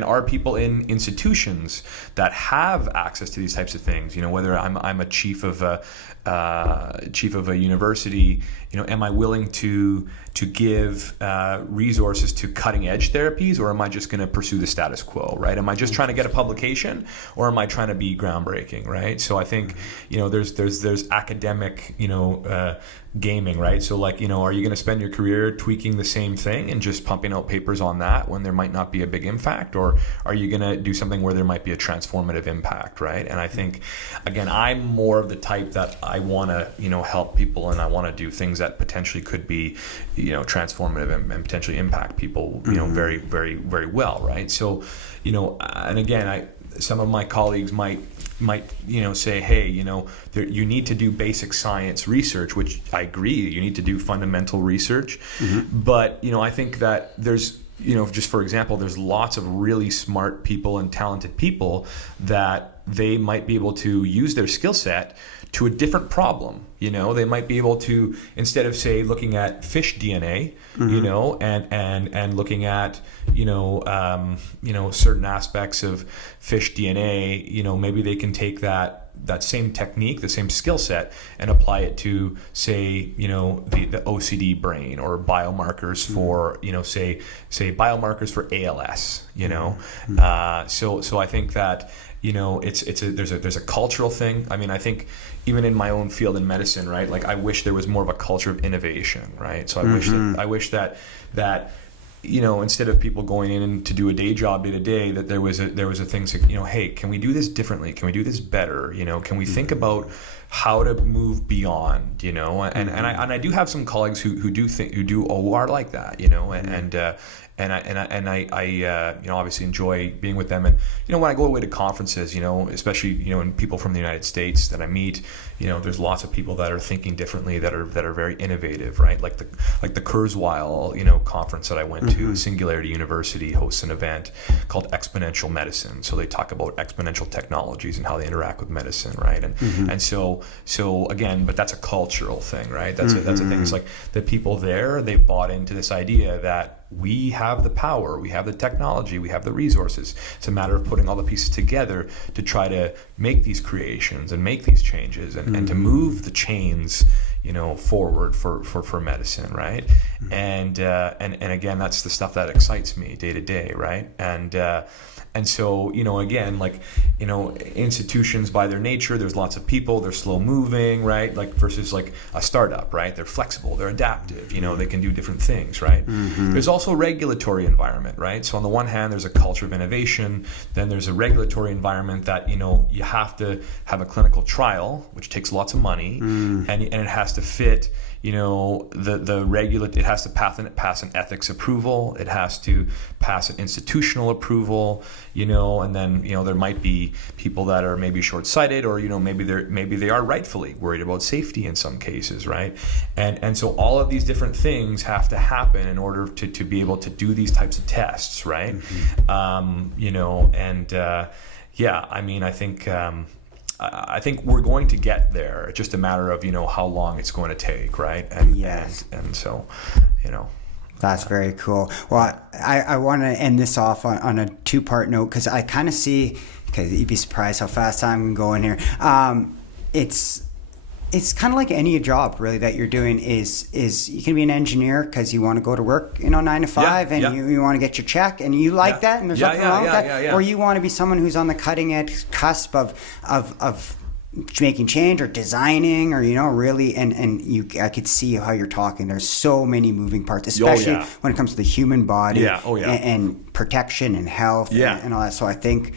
are people in institutions that have access to these types of things? Whether I'm a chief of a university, am I willing to give resources to cutting edge therapies, or am I just going to pursue the status quo, right? Am I just trying to get a publication, or am I trying to be groundbreaking, right? So I think there's academic gaming, right? So like are you going to spend your career tweaking the same thing and just pumping out papers on that when there might not be a big impact, or are you going to do something where there might be a transformative impact, right? And I think again, I'm more of the type that I want to help people, and I want to do things that potentially could be transformative and potentially impact people very, very, very well, right? So and again, some of my colleagues might say, hey, you need to do basic science research, which I agree, you need to do fundamental research. But I think that there's just for example, there's lots of really smart people and talented people that they might be able to use their skill set to a different problem. They might be able to, instead of say looking at fish DNA, and looking at certain aspects of fish DNA, maybe they can take that same technique, the same skill set, and apply it to, say, the OCD brain, or biomarkers for, say biomarkers for ALS, So I think that, there's a cultural thing. I mean, I think even in my own field in medicine, right? Like, I wish there was more of a culture of innovation, right? So I wish that instead of people going in to do a day job day to day, that there was a thing to, hey, can we do this differently? Can we do this better? Can we think about how to move beyond? And I do have some colleagues who do OR like that, obviously enjoy being with them. And when I go away to conferences, especially in people from the United States that I meet, there's lots of people that are thinking differently, that are very innovative, right? Like the Kurzweil conference that I went to. Singularity University hosts an event called Exponential Medicine. So they talk about exponential technologies and how they interact with medicine, right? And so again, but that's a cultural thing, right? That's a thing. It's like the people there, they've bought into this idea that we have the power, we have the technology, we have the resources. It's a matter of putting all the pieces together to try to make these creations and make these changes and to move the chains, forward for medicine, right? And again, that's the stuff that excites me day to day, right? And so, again, institutions by their nature, there's lots of people, they're slow moving, right? Versus a startup, right? They're flexible, they're adaptive, they can do different things, right? There's also a regulatory environment, right? So on the one hand, there's a culture of innovation. Then there's a regulatory environment that, you have to have a clinical trial, which takes lots of money, and it has to fit, it has to pass an ethics approval. It has to pass an institutional approval, and then, there might be people that are maybe short-sighted, or, maybe they are rightfully worried about safety in some cases, right? And so all of these different things have to happen in order to be able to do these types of tests, right? I think we're going to get there. It's just a matter of, how long it's going to take, right? And so. That's very cool. Well, I want to end this off on a two-part note, because I kind of see, because you'd be surprised how fast time can go in here. It's kind of like any job really that you're doing is you can be an engineer because you want to go to work 9 to 5 and you want to get your check and you like that, and there's nothing wrong with that. Or you want to be someone who's on the cutting edge cusp of making change or designing, or really, and I could see how you're talking. There's so many moving parts, especially when it comes to the human body and protection and health and all that. So I think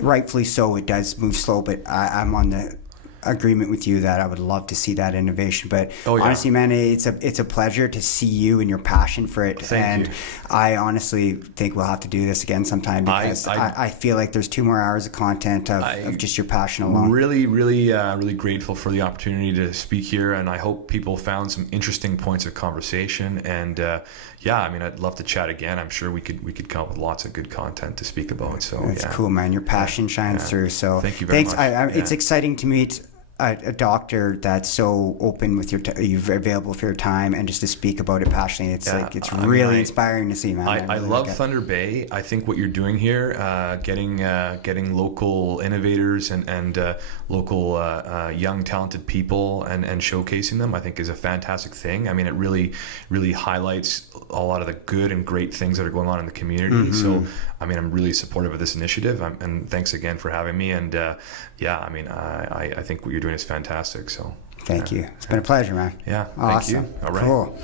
rightfully so, it does move slow, but I'm on the agreement with you that I would love to see that innovation. But honestly, man, it's a pleasure to see you and your passion for it. Thank you. I honestly think we'll have to do this again sometime, because I feel like there's 2 more hours of content of just your passion alone. Really, really, really grateful for the opportunity to speak here, and I hope people found some interesting points of conversation. And I'd love to chat again. I'm sure we could come up with lots of good content to speak about. So it's cool, man. Your passion shines through. So thank you very much. It's exciting to meet a doctor that's so open with you're available for your time and just to speak about it passionately. It's really inspiring to see, man. I really love Thunder Bay. I think what you're doing here, getting local innovators and local young talented people and showcasing them, I think is a fantastic thing. I mean, it really, really highlights a lot of the good and great things that are going on in the community. So, I'm really supportive of this initiative, and thanks again for having me. And I think what you're doing is fantastic. So thank you. It's been a pleasure, man. Yeah. Awesome. Thank you. All right. Cool.